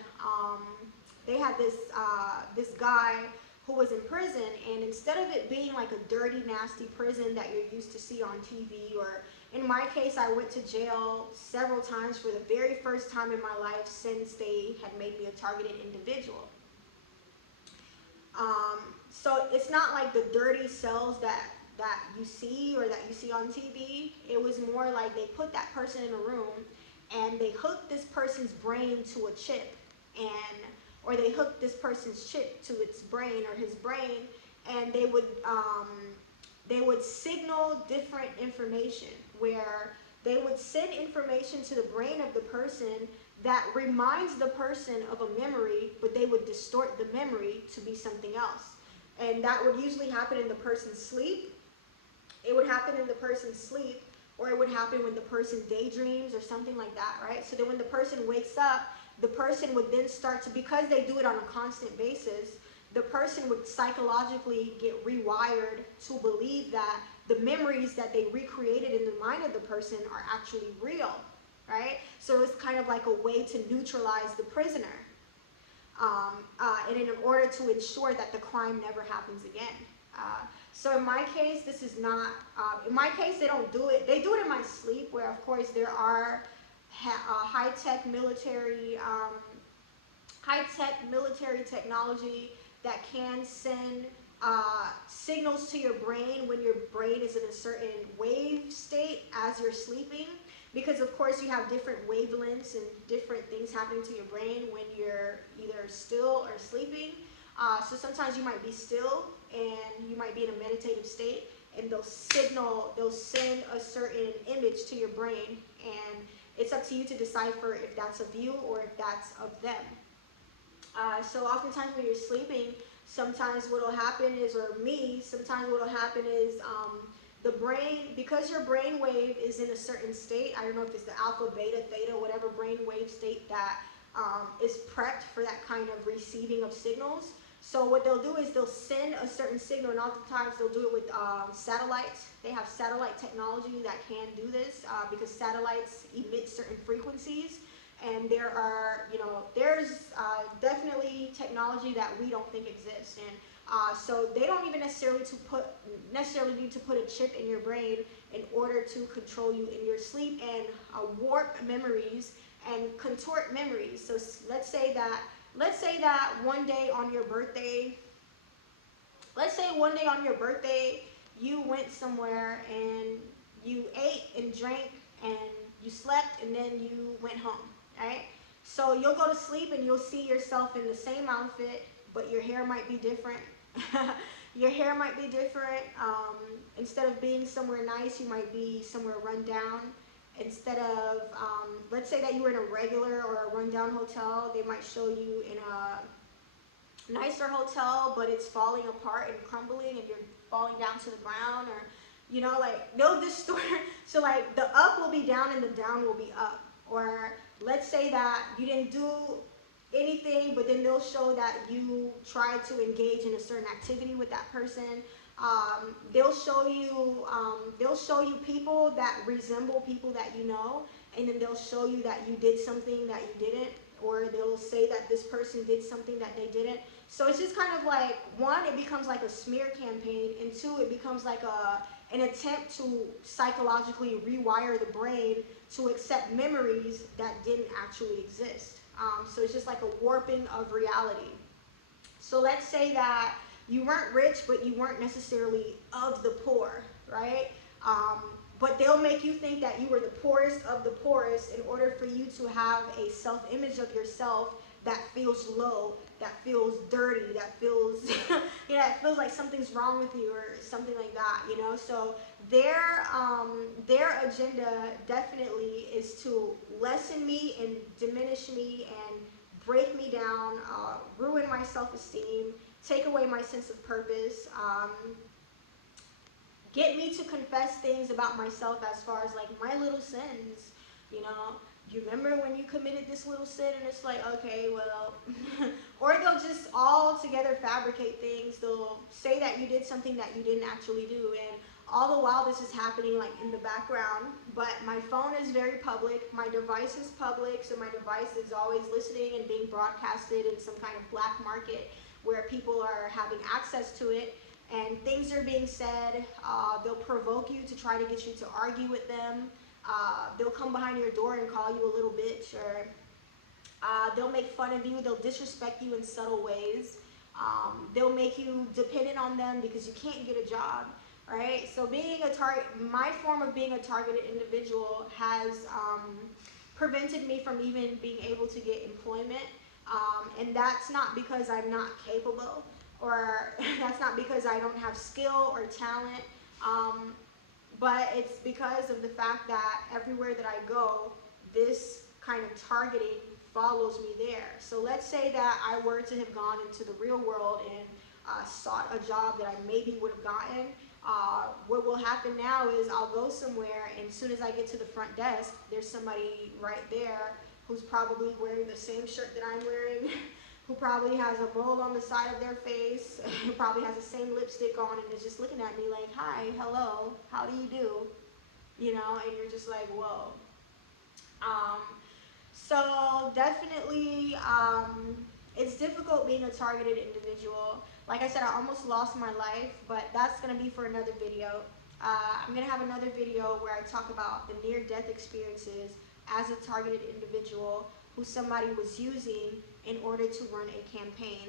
this guy who was in prison, and instead of it being like a dirty, nasty prison that you're used to see on TV, or in my case, I went to jail several times for the very first time in my life since they had made me a targeted individual. So it's not like the dirty cells that you see or that you see on TV. It was more like they put that person in a room and they hooked this person's brain to a chip, or they hooked this person's chip to its brain or his brain, and they would signal different information, where they would send information to the brain of the person that reminds the person of a memory, but they would distort the memory to be something else. And that would usually happen in the person's sleep. It would happen in the person's sleep, or it would happen when the person daydreams or something like that, right? So then when the person wakes up, the person would then start to, because they do it on a constant basis, the person would psychologically get rewired to believe that the memories that they recreated in the mind of the person are actually real, right? So it's kind of like a way to neutralize the prisoner, and in order to ensure that the crime never happens again. So in my case, this is not, in my case, they don't do it. They do it in my sleep, where of course there are high-tech military technology that can send signals to your brain when your brain is in a certain wave state as you're sleeping. Because of course you have different wavelengths and different things happening to your brain when you're either still or sleeping. So sometimes you might be still and you might be in a meditative state, and they'll send a certain image to your brain, and it's up to you to decipher if that's of you or if that's of them. So oftentimes when you're sleeping, sometimes what will happen is, sometimes what will happen is the brain, because your brain wave is in a certain state, I don't know if it's the alpha, beta, theta, whatever brain wave state that is prepped for that kind of receiving of signals. So what they'll do is they'll send a certain signal, and oftentimes they'll do it with satellites. They have satellite technology that can do this because satellites emit certain frequencies. And there's definitely technology that we don't think exists. And so they don't even necessarily need to put a chip in your brain in order to control you in your sleep and warp memories and contort memories. So let's say that one day on your birthday, you went somewhere and you ate and drank and you slept and then you went home, right? So you'll go to sleep and you'll see yourself in the same outfit, but your hair might be different. Your hair might be different. Instead of being somewhere nice, you might be somewhere run down. Instead of, let's say that you were in a regular or a rundown hotel, they might show you in a nicer hotel, but it's falling apart and crumbling and you're falling down to the ground, or, like, they'll distort. So like the up will be down and the down will be up. Or let's say that you didn't do anything, but then they'll show that you tried to engage in a certain activity with that person. They'll show you people that resemble people that you know, and then they'll show you that you did something that you didn't, or they'll say that this person did something that they didn't. So it's just kind of like, one, it becomes like a smear campaign, and two, it becomes like an attempt to psychologically rewire the brain to accept memories that didn't actually exist. So it's just like a warping of reality. So let's say that you weren't rich, but you weren't necessarily of the poor, right? but they'll make you think that you were the poorest of the poorest in order for you to have a self-image of yourself that feels low, that feels dirty, that feels, it feels like something's wrong with you or something like that, So their agenda definitely is to lessen me and diminish me and break me down, ruin my self-esteem, take away my sense of purpose, get me to confess things about myself as far as like my little sins, you remember when you committed this little sin, and it's like, okay, well, or they'll just all together fabricate things. They'll say that you did something that you didn't actually do, and all the while this is happening like in the background. But my phone is very public, my device is public, so my device is always listening and being broadcasted in some kind of black market where people are having access to it. And things are being said, they'll provoke you to try to get you to argue with them. They'll come behind your door and call you a little bitch, or they'll make fun of you, they'll disrespect you in subtle ways. They'll make you dependent on them because you can't get a job, right? So being a target, my form of being a targeted individual has prevented me from even being able to get employment. And that's not because I'm not capable, or that's not because I don't have skill or talent, but it's because of the fact that everywhere that I go, this kind of targeting follows me there. So let's say that I were to have gone into the real world and sought a job that I maybe would have gotten. What will happen now is I'll go somewhere, and as soon as I get to the front desk, there's somebody right there who's probably wearing the same shirt that I'm wearing, who probably has a mole on the side of their face, who probably has the same lipstick on, and is just looking at me like, hi, hello, how do you do? And you're just like, whoa. So definitely, it's difficult being a targeted individual. Like I said, I almost lost my life, but that's going to be for another video. I'm going to have another video where I talk about the near-death experiences as a targeted individual who somebody was using in order to run a campaign.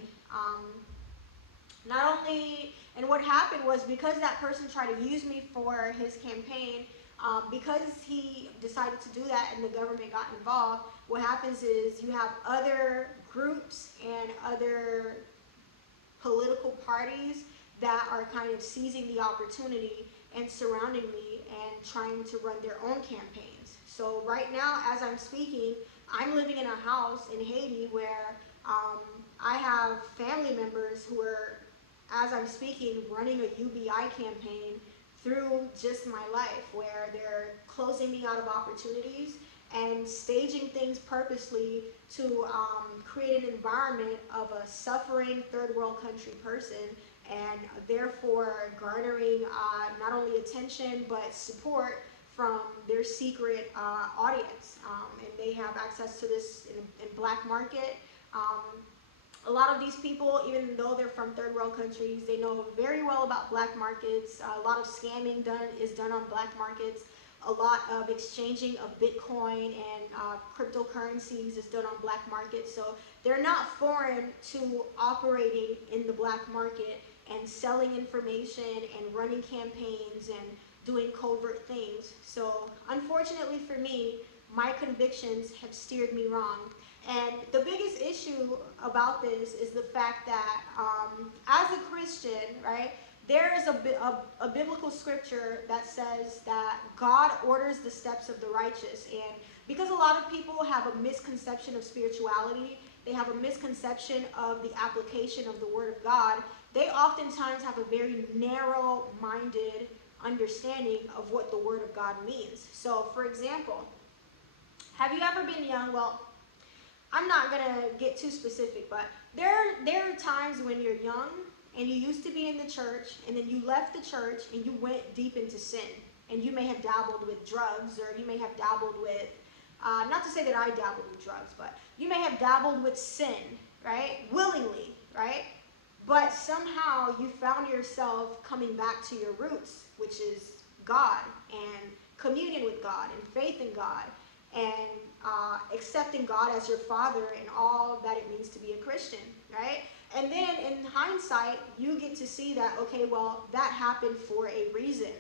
Not only, and what happened was, because that person tried to use me for his campaign, because he decided to do that and the government got involved, what happens is you have other groups and other political parties that are kind of seizing the opportunity and surrounding me and trying to run their own campaigns. So right now, as I'm speaking, I'm living in a house in Haiti where I have family members who are, as I'm speaking, running a UBI campaign through just my life, where they're closing me out of opportunities and staging things purposely to create an environment of a suffering third world country person, and therefore garnering not only attention but support from their secret audience. And they have access to this in black market. A lot of these people, even though they're from third world countries, they know very well about black markets. A lot of scamming is done on black markets. A lot of exchanging of Bitcoin and cryptocurrencies is done on black markets. So they're not foreign to operating in the black market and selling information and running campaigns and doing covert things. So unfortunately for me, my convictions have steered me wrong. And the biggest issue about this is the fact that as a Christian, right, there is a biblical scripture that says that God orders the steps of the righteous. And because a lot of people have a misconception of spirituality, they have a misconception of the application of the Word of God, they oftentimes have a very narrow-minded understanding of what the Word of God means. So, for example, have you ever been young? Well, I'm not going to get too specific, but there are times when you're young and you used to be in the church, and then you left the church and you went deep into sin. And you may have dabbled with drugs, or you may have dabbled with, not to say that I dabbled with drugs, but you may have dabbled with sin, right? Willingly, right? But somehow you found yourself coming back to your roots, which is God, and communion with God, and faith in God, and accepting God as your Father and all that it means to be a Christian, right? And then in hindsight, you get to see that, okay, well, that happened for a reason.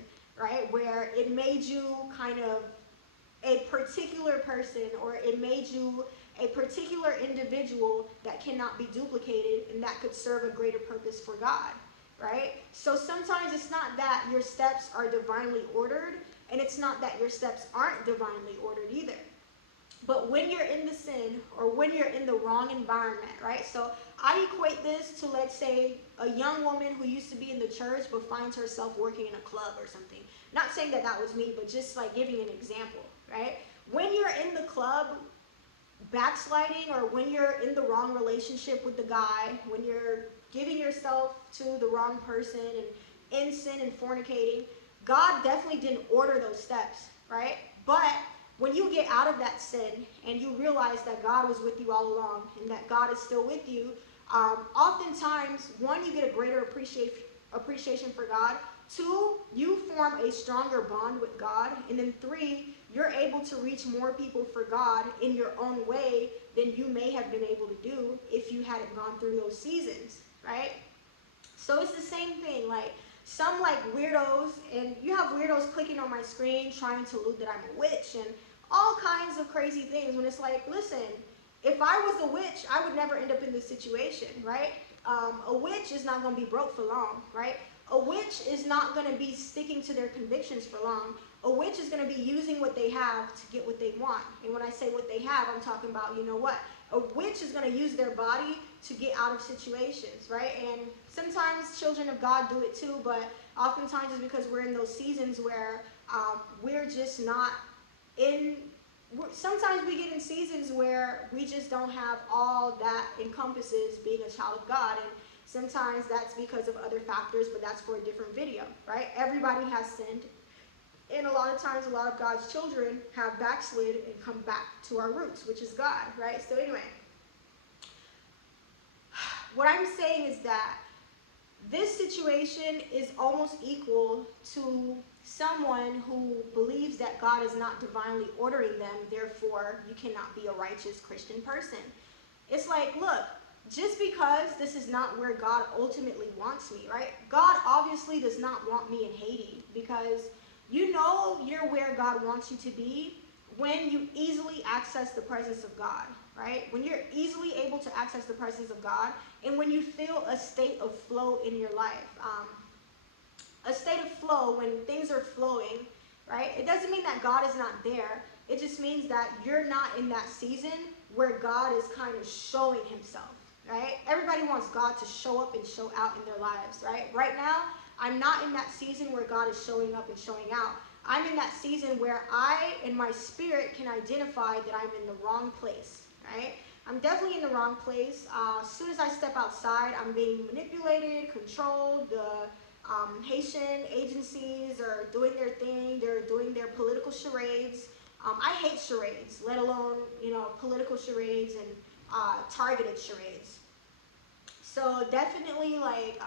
right? Where it made you kind of a particular person, or it made you a particular individual that cannot be duplicated and that could serve a greater purpose for God, right? So sometimes it's not that your steps are divinely ordered, and it's not that your steps aren't divinely ordered either. But when you're in the sin, or when you're in the wrong environment, right? So I equate this to, let's say, a young woman who used to be in the church but finds herself working in a club or something. Not saying that that was me, but just like giving an example, right? When you're in the club backsliding, or when you're in the wrong relationship with the guy, when you're giving yourself to the wrong person and in sin and fornicating, God definitely didn't order those steps, right? But when you get out of that sin and you realize that God was with you all along and that God is still with you, oftentimes, one, you get a greater appreciation for God. Two, you form a stronger bond with God. And then three, you're able to reach more people for God in your own way than you may have been able to do if you hadn't gone through those seasons, right? So it's the same thing. Like, some like weirdos, and you have weirdos clicking on my screen trying to allude that I'm a witch and all kinds of crazy things, when it's like, listen, if I was a witch, I would never end up in this situation, right? A witch is not going to be broke for long, right? A witch is not going to be sticking to their convictions for long. A witch is going to be using what they have to get what they want. And when I say what they have, I'm talking about, you know what? A witch is going to use their body to get out of situations, right? And sometimes children of God do it too, but oftentimes it's because we're in those seasons where we're just not in. Sometimes we get in seasons where we just don't have all that encompasses being a child of God, and sometimes that's because of other factors, but that's for a different video, right? Everybody has sinned, and a lot of times a lot of God's children have backslid and come back to our roots, which is God, right? So anyway, what I'm saying is that this situation is almost equal to someone who believes that God is not divinely ordering them, therefore you cannot be a righteous Christian person. It's like, look, just because this is not where God ultimately wants me, right? God obviously does not want me in Haiti, because you know you're where God wants you to be when you easily access the presence of God, right? When you're easily able to access the presence of God, and when you feel a state of flow in your life. A state of flow, when things are flowing, right? It doesn't mean that God is not there. It just means that you're not in that season where God is kind of showing himself, right? Everybody wants God to show up and show out in their lives, right? Right now, I'm not in that season where God is showing up and showing out. I'm in that season where I, in my spirit, can identify that I'm in the wrong place, right? I'm definitely in the wrong place. As soon as I step outside, I'm being manipulated, controlled. The Haitian agencies are doing their thing. They're doing their political charades. I hate charades, let alone, you know, political charades and targeted charades. So definitely, like,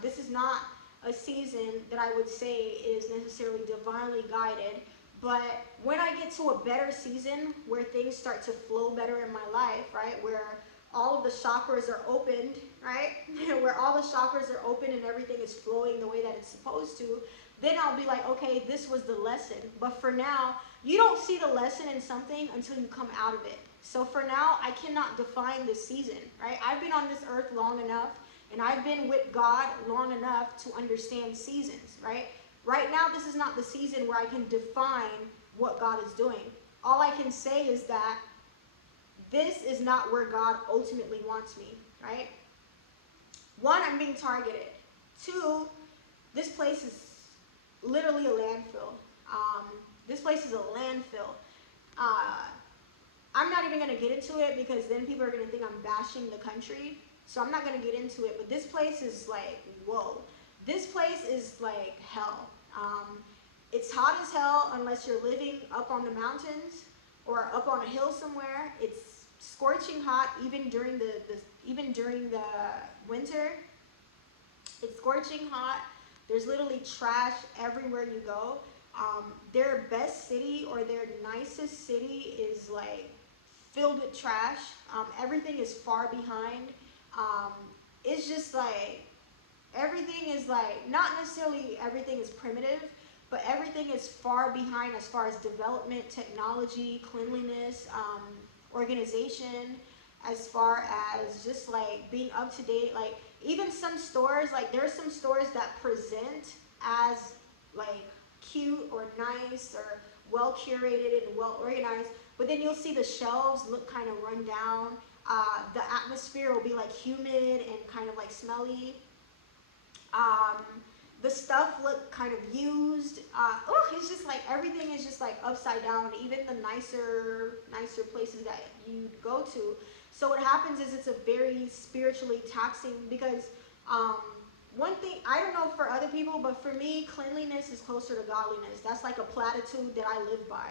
this is not a season that I would say is necessarily divinely guided. But when I get to a better season where things start to flow better in my life, right, where all of the chakras are opened, right, where all the chakras are open and everything is flowing the way that it's supposed to, then I'll be like, okay, this was the lesson. But for now, you don't see the lesson in something until you come out of it. So for now, I cannot define this season, right? I've been on this earth long enough, and I've been with God long enough to understand seasons, right? Right now, this is not the season where I can define what God is doing. All I can say is that this is not where God ultimately wants me, right? One, I'm being targeted. Two, this place is literally a landfill. This place is a landfill. I'm not even going to get into it because then people are going to think I'm bashing the country. So I'm not going to get into it. But this place is like, whoa. This place is like hell. It's hot as hell unless you're living up on the mountains or up on a hill somewhere. It's scorching hot even during the winter. It's scorching hot. There's literally trash everywhere you go. Their best city or their nicest city is like filled with trash. Everything is far behind. It's just like everything is like, not necessarily everything is primitive, but everything is far behind as far as development, technology, cleanliness, organization, as far as just like being up to date. Like even some stores, like there's some stores that present as like cute or nice or well curated and well organized, but then you'll see the shelves look kind of run down. The atmosphere will be like humid and kind of like smelly. Um, the stuff look kind of used. It's just like everything is just like upside down. Even the nicer places that you go to. So what happens is it's a very spiritually taxing because um, one thing I don't know for other people, but for me, cleanliness is closer to godliness. That's like a platitude that I live by.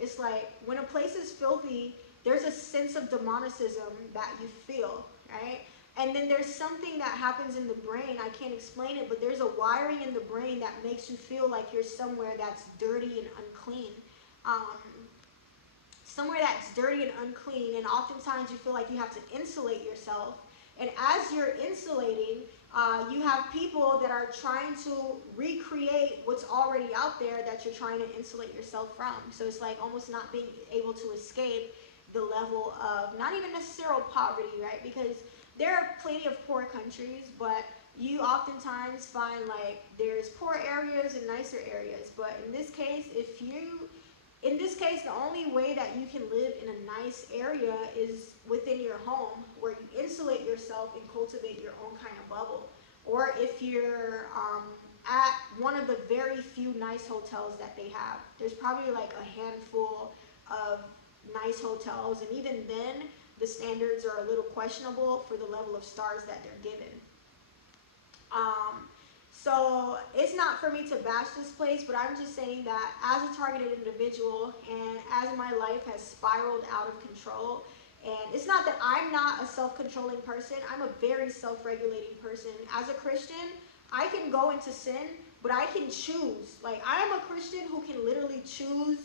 It's like when a place is filthy, there's a sense of demonicism that you feel, right? And then there's something that happens in the brain. I can't explain it, but there's a wiring in the brain that makes you feel like you're somewhere that's dirty and unclean. Um, Somewhere that's dirty and unclean, and oftentimes you feel like you have to insulate yourself. And as you're insulating, you have people that are trying to recreate what's already out there that you're trying to insulate yourself from. So it's like almost not being able to escape the level of not even necessarily poverty, right? Because there are plenty of poor countries, but you oftentimes find like there's poor areas and nicer areas. But in this case, the only way that you can live in a nice area is within your home, where you insulate yourself and cultivate your own kind of bubble. Or if you're at one of the very few nice hotels that they have. There's probably like a handful of nice hotels, and even then, the standards are a little questionable for the level of stars that they're given. So it's not for me to bash this place, but I'm just saying that as a targeted individual and as my life has spiraled out of control, and it's not that I'm not a self-controlling person, I'm a very self-regulating person. As a Christian, I can go into sin, but I can choose. Like, I am a Christian who can literally choose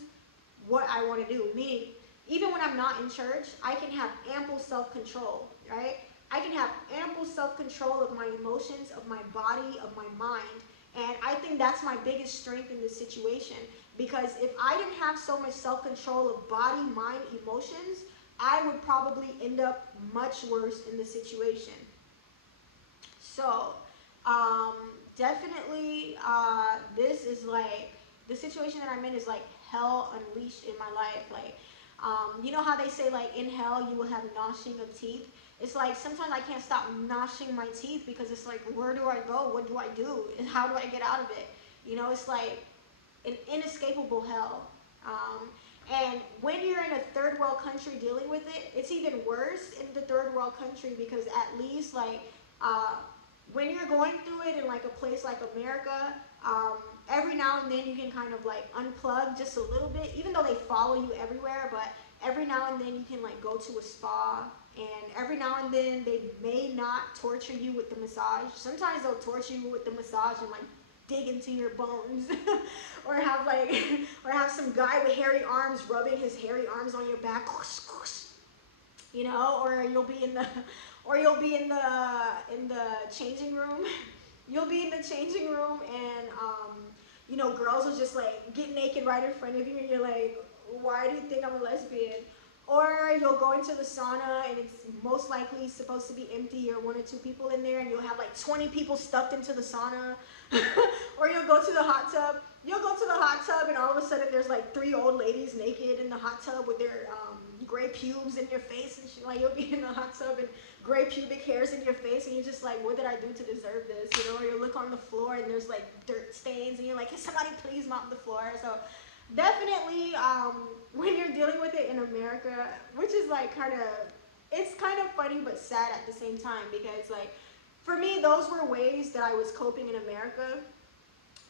what I want to do. Meaning, even when I'm not in church, I can have ample self-control, right? I can have ample self-control of my emotions, of my body, of my mind. And I think that's my biggest strength in this situation. Because if I didn't have so much self-control of body, mind, emotions, I would probably end up much worse in the situation. So, definitely, this is like, the situation that I'm in is like hell unleashed in my life. Like, you know how they say like in hell you will have gnashing of teeth? It's like sometimes I can't stop gnashing my teeth because it's like, where do I go? What do I do? And how do I get out of it? You know, it's like an inescapable hell. And when you're in a third world country dealing with it, it's even worse in the third world country because at least like when you're going through it in like a place like America, every now and then you can kind of like unplug just a little bit, even though they follow you everywhere, but every now and then you can like go to a spa, and every now and then they may not torture you with the massage. Sometimes they'll torture you with the massage and like dig into your bones or have some guy with hairy arms rubbing his hairy arms on your back, you know, or you'll be in the changing room. You'll be in the changing room and you know, girls will just like get naked right in front of you and you're like, why do you think I'm a lesbian? Or you'll go into the sauna and it's most likely supposed to be empty or 1 or 2 people in there and you'll have like 20 people stuffed into the sauna. Or you'll go to the hot tub. You'll go to the hot tub and all of a sudden there's like 3 old ladies naked in the hot tub with their gray pubes in your face and shit. Like, you'll be in the hot tub and gray pubic hairs in your face and you're just like, what did I do to deserve this? You know, or you look on the floor and there's like dirt stains and you're like, can somebody please mop the floor? So definitely, when you're dealing with it in America, which is like it's kind of funny but sad at the same time, because like, for me, those were ways that I was coping in America.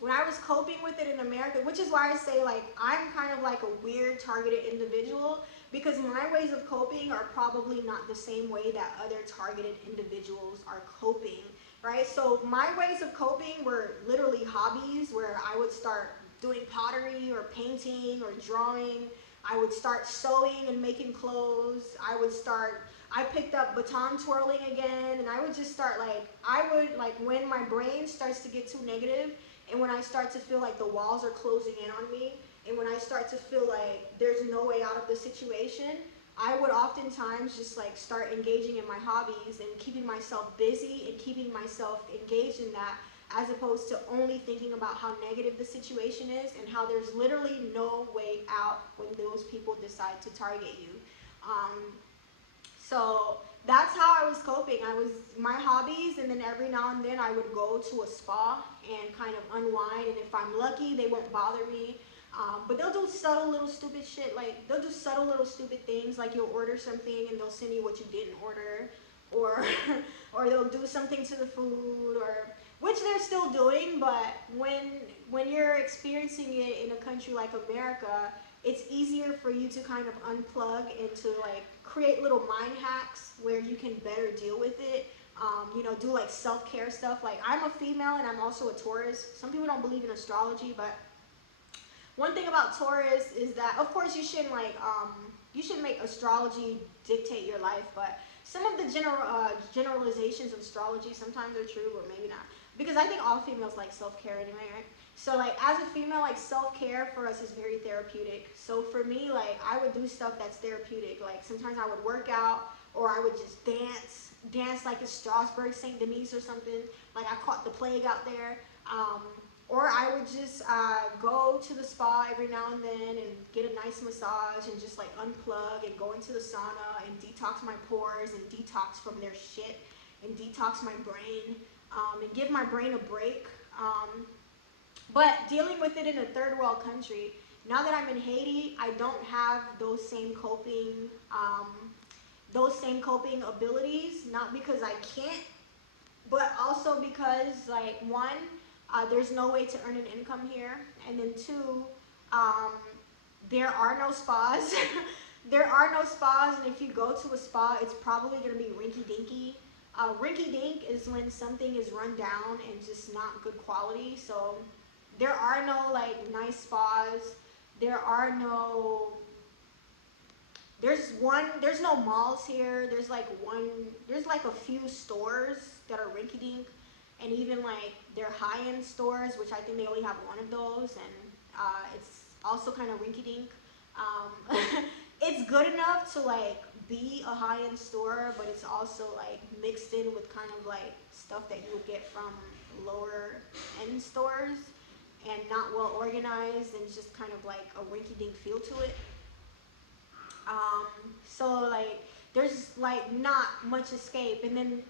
When I was coping with it in America, which is why I say like, I'm kind of like a weird targeted individual, because my ways of coping are probably not the same way that other targeted individuals are coping, right? So my ways of coping were literally hobbies, where I would start doing pottery or painting or drawing. I would start sewing and making clothes. I picked up baton twirling again, and I would just start when my brain starts to get too negative and when I start to feel like the walls are closing in on me, and when I start to feel like there's no way out of the situation, I would oftentimes just like start engaging in my hobbies and keeping myself busy and keeping myself engaged in that, as opposed to only thinking about how negative the situation is and how there's literally no way out when those people decide to target you. So that's how I was coping. I was my hobbies, and then every now and then I would go to a spa and kind of unwind. And if I'm lucky, they won't bother me. But they'll do subtle little stupid shit. Like they'll do subtle little stupid things. Like you'll order something and they'll send you what you didn't order, or or they'll do something to the food, or which they're still doing. But when you're experiencing it in a country like America, it's easier for you to kind of unplug and to like create little mind hacks where you can better deal with it. You know, do like self-care stuff. Like I'm a female and I'm also a Taurus. Some people don't believe in astrology, but one thing about Taurus is that, of course, you shouldn't make astrology dictate your life, but some of the generalizations of astrology sometimes are true, or maybe not. Because I think all females like self-care anyway, right? So like as a female, like self-care for us is very therapeutic. So for me, like I would do stuff that's therapeutic. Like sometimes I would work out, or I would just dance like it's Strasbourg, St. Denis or something. Like I caught the plague out there. Or I would just go to the spa every now and then and get a nice massage and just like unplug and go into the sauna and detox my pores and detox from their shit and detox my brain, and give my brain a break. But dealing with it in a third world country, now that I'm in Haiti, I don't have those same coping abilities. Not because I can't, but also because like one, there's no way to earn an income here, and then two, there are no spas. There are no spas, and if you go to a spa, it's probably going to be rinky-dinky. Rinky-dink is when something is run down and just not good quality. So there are no like nice spas. There's no malls here. There's like a few stores that are rinky-dink, and even like they're high-end stores, which I think they only have one of those, and it's also kind of rinky-dink. It's good enough to like be a high-end store, but it's also like mixed in with kind of like stuff that you would get from lower end stores, and not well organized, and just kind of like a rinky-dink feel to it. So like there's like not much escape. And then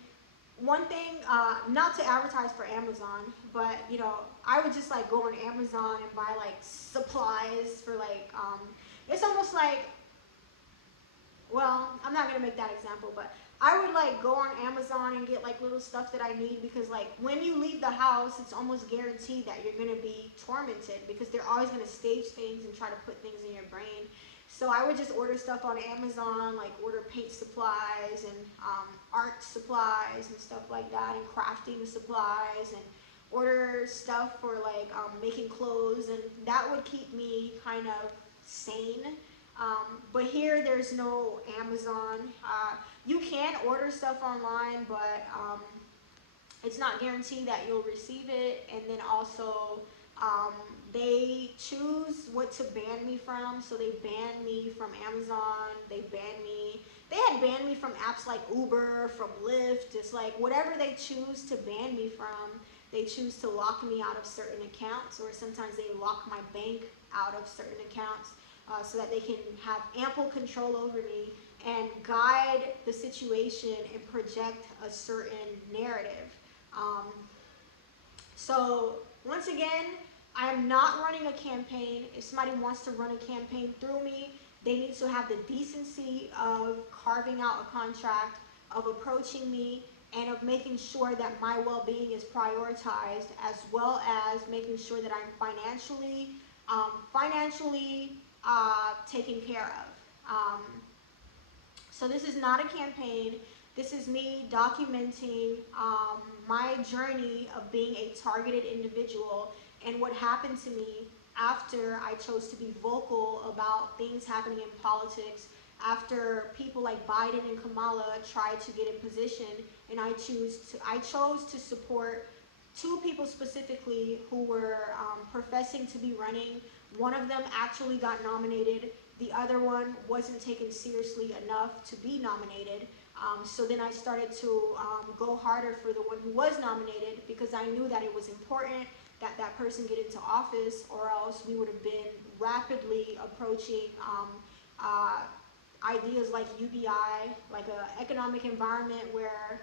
one thing, not to advertise for Amazon, but you know, I would just like go on Amazon and buy like supplies for like, it's almost like, well, I'm not gonna make that example, but I would like go on Amazon and get like little stuff that I need, because like when you leave the house, it's almost guaranteed that you're gonna be tormented, because they're always gonna stage things and try to put things in your brain. So I would just order stuff on Amazon, like order paint supplies and art supplies and stuff like that, and crafting supplies, and order stuff for like making clothes, and that would keep me kind of sane. But here there's no Amazon. You can order stuff online, but it's not guaranteed that you'll receive it. And then also, they choose what to ban me from. So they banned me from Amazon. They had banned me from apps like Uber, from Lyft. It's like whatever they choose to ban me from, they choose to lock me out of certain accounts, or sometimes they lock my bank out of certain accounts, so that they can have ample control over me and guide the situation and project a certain narrative. So once again, I'm not running a campaign. If somebody wants to run a campaign through me, they need to have the decency of carving out a contract, of approaching me, and of making sure that my well-being is prioritized, as well as making sure that I'm financially taken care of. So this is not a campaign. This is me documenting my journey of being a targeted individual, and what happened to me after I chose to be vocal about things happening in politics, after people like Biden and Kamala tried to get in position, and I chose to support two people specifically who were professing to be running. One of them actually got nominated. The other one wasn't taken seriously enough to be nominated. So then I started to go harder for the one who was nominated, because I knew that it was important that that person get into office, or else we would have been rapidly approaching ideas like UBI, like an economic environment where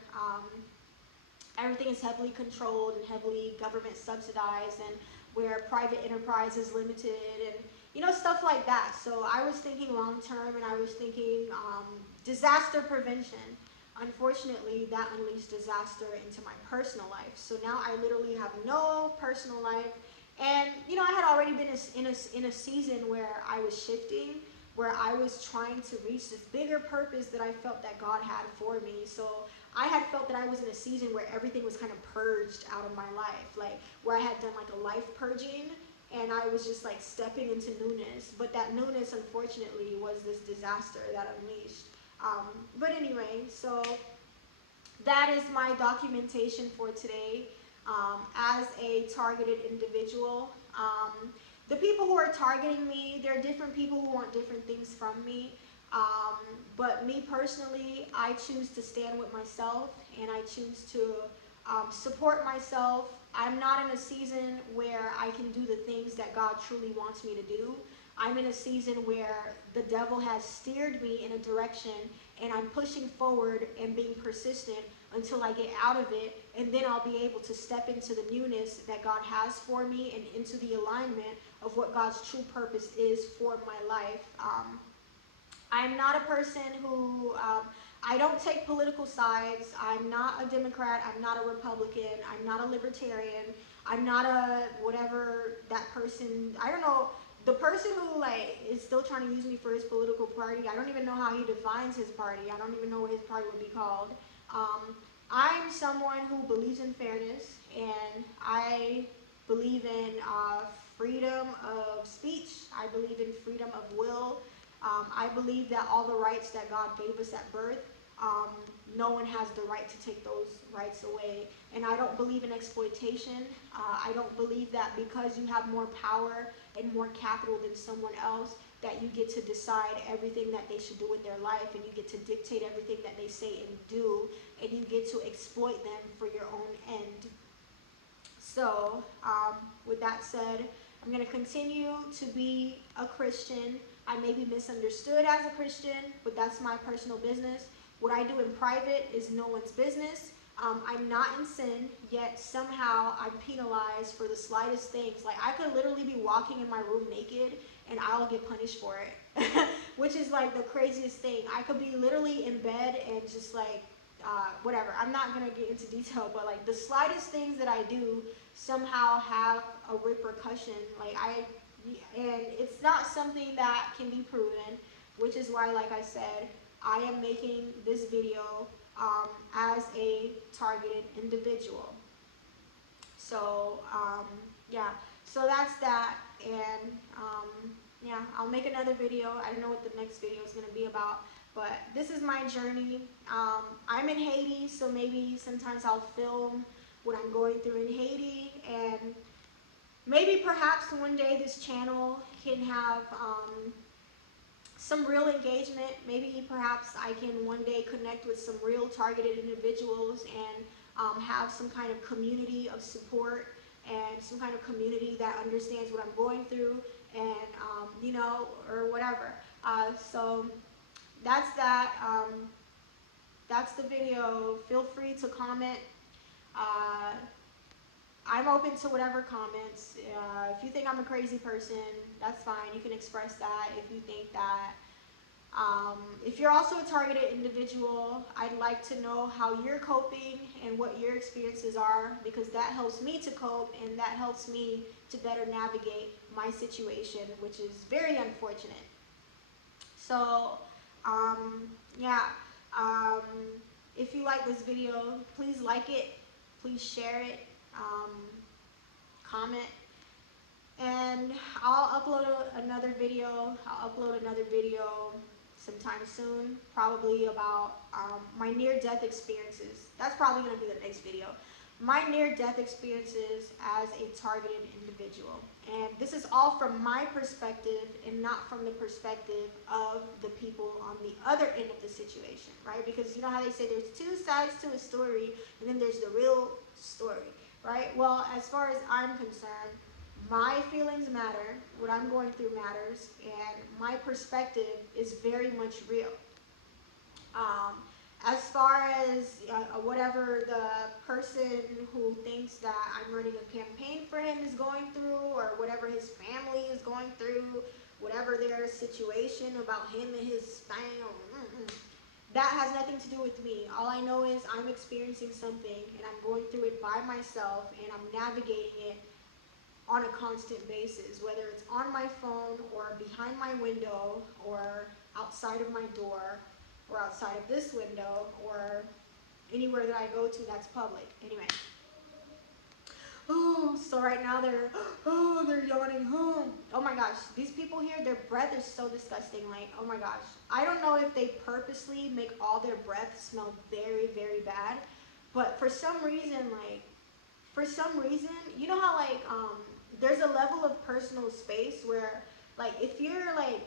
everything is heavily controlled and heavily government subsidized, and where private enterprise is limited, and stuff like that. So I was thinking long term, and I was thinking disaster prevention. Unfortunately, that unleashed disaster into my personal life. So now I literally have no personal life. And I had already been in a season where I was shifting, where I was trying to reach this bigger purpose that I felt that God had for me. So I had felt that I was in a season where everything was kind of purged out of my life, like where I had done like a life purging, and I was just like stepping into newness. But that newness, unfortunately, was this disaster that unleashed. But anyway, so that is my documentation for today. As a targeted individual, the people who are targeting me, there are different people who want different things from me. But me personally, I choose to stand with myself, and I choose to support myself. I'm not in a season where I can do the things that God truly wants me to do. I'm in a season where the devil has steered me in a direction, and I'm pushing forward and being persistent until I get out of it, and then I'll be able to step into the newness that God has for me, and into the alignment of what God's true purpose is for my life. I'm not a person who, I don't take political sides. I'm not a Democrat. I'm not a Republican. I'm not a libertarian. I'm not a whatever that person, I don't know, the person who like is still trying to use me for his political party. I don't even know how he defines his party. I don't even know what his party would be called. I'm someone who believes in fairness, and I believe in freedom of speech. I believe in freedom of will. I believe that all the rights that God gave us at birth, no one has the right to take those rights away. And I don't believe in exploitation. I don't believe that because you have more power and more capital than someone else, that you get to decide everything that they should do with their life, and you get to dictate everything that they say and do, and you get to exploit them for your own end. So, with that said, I'm going to continue to be a Christian. I may be misunderstood as a Christian, but that's my personal business. What I do in private is no one's business. I'm not in sin, yet somehow I'm penalized for the slightest things. Like, I could literally be walking in my room naked, and I'll get punished for it, which is like the craziest thing. I could be literally in bed and just like, whatever. I'm not going to get into detail, but like the slightest things that I do somehow have a repercussion. And it's not something that can be proven, which is why, like I said, I am making this video as a targeted individual. So, yeah, so that's that, and yeah, I'll make another video. I don't know what the next video is going to be about, but this is my journey. I'm in Haiti, so maybe sometimes I'll film what I'm going through in Haiti, and maybe perhaps one day this channel can have some real engagement. Maybe perhaps I can one day connect with some real targeted individuals and have some kind of community of support, and some kind of community that understands what I'm going through, and or whatever. So that's that. That's the video. Feel free to comment. I'm open to whatever comments. If you think I'm a crazy person, that's fine. You can express that. If you think that, if you're also a targeted individual, I'd like to know how you're coping and what your experiences are, because that helps me to cope, and that helps me to better navigate my situation, which is very unfortunate. So, yeah. If you like this video, please like it, please share it, comment, and I'll upload another video. I'll upload another video sometime soon, probably about my near-death experiences. That's probably going to be the next video. my near-death experiences as a targeted individual. And this is all from my perspective and not from the perspective of the people on the other end of the situation, right? Because you know how they say there's two sides to a story, and then there's the real story, right? Well, as far as I'm concerned, my feelings matter, what I'm going through matters, and my perspective is very much real. As far as whatever the person who thinks that I'm running a campaign for him is going through, or whatever his family is going through, whatever their situation about him and his spam, that has nothing to do with me. All I know is I'm experiencing something and I'm going through it by myself, and I'm navigating it on a constant basis, whether it's on my phone or behind my window or outside of my door or outside of this window or anywhere that I go to that's public. Anyway. Oh, so right now they're yawning. Oh my gosh, these people here, their breath is so disgusting. Like, oh my gosh. I don't know if they purposely make all their breath smell very, very bad, but for some reason, you know how there's a level of personal space where, like, if you're like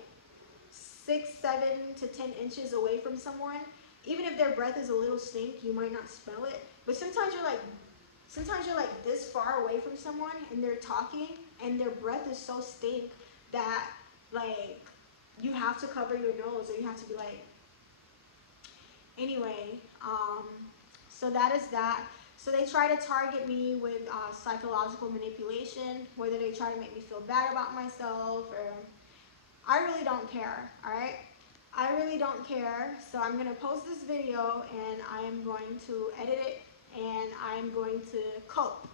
6, 7 to 10 inches away from someone, even if their breath is a little stink, you might not smell it. But sometimes you're like this far away from someone and they're talking and their breath is so stink that like you have to cover your nose, or you have to be like, anyway, so that is that. So they try to target me with psychological manipulation, whether they try to make me feel bad about myself, or I really don't care, all right? I really don't care. So I'm going to post this video and I am going to edit it and I'm going to cope.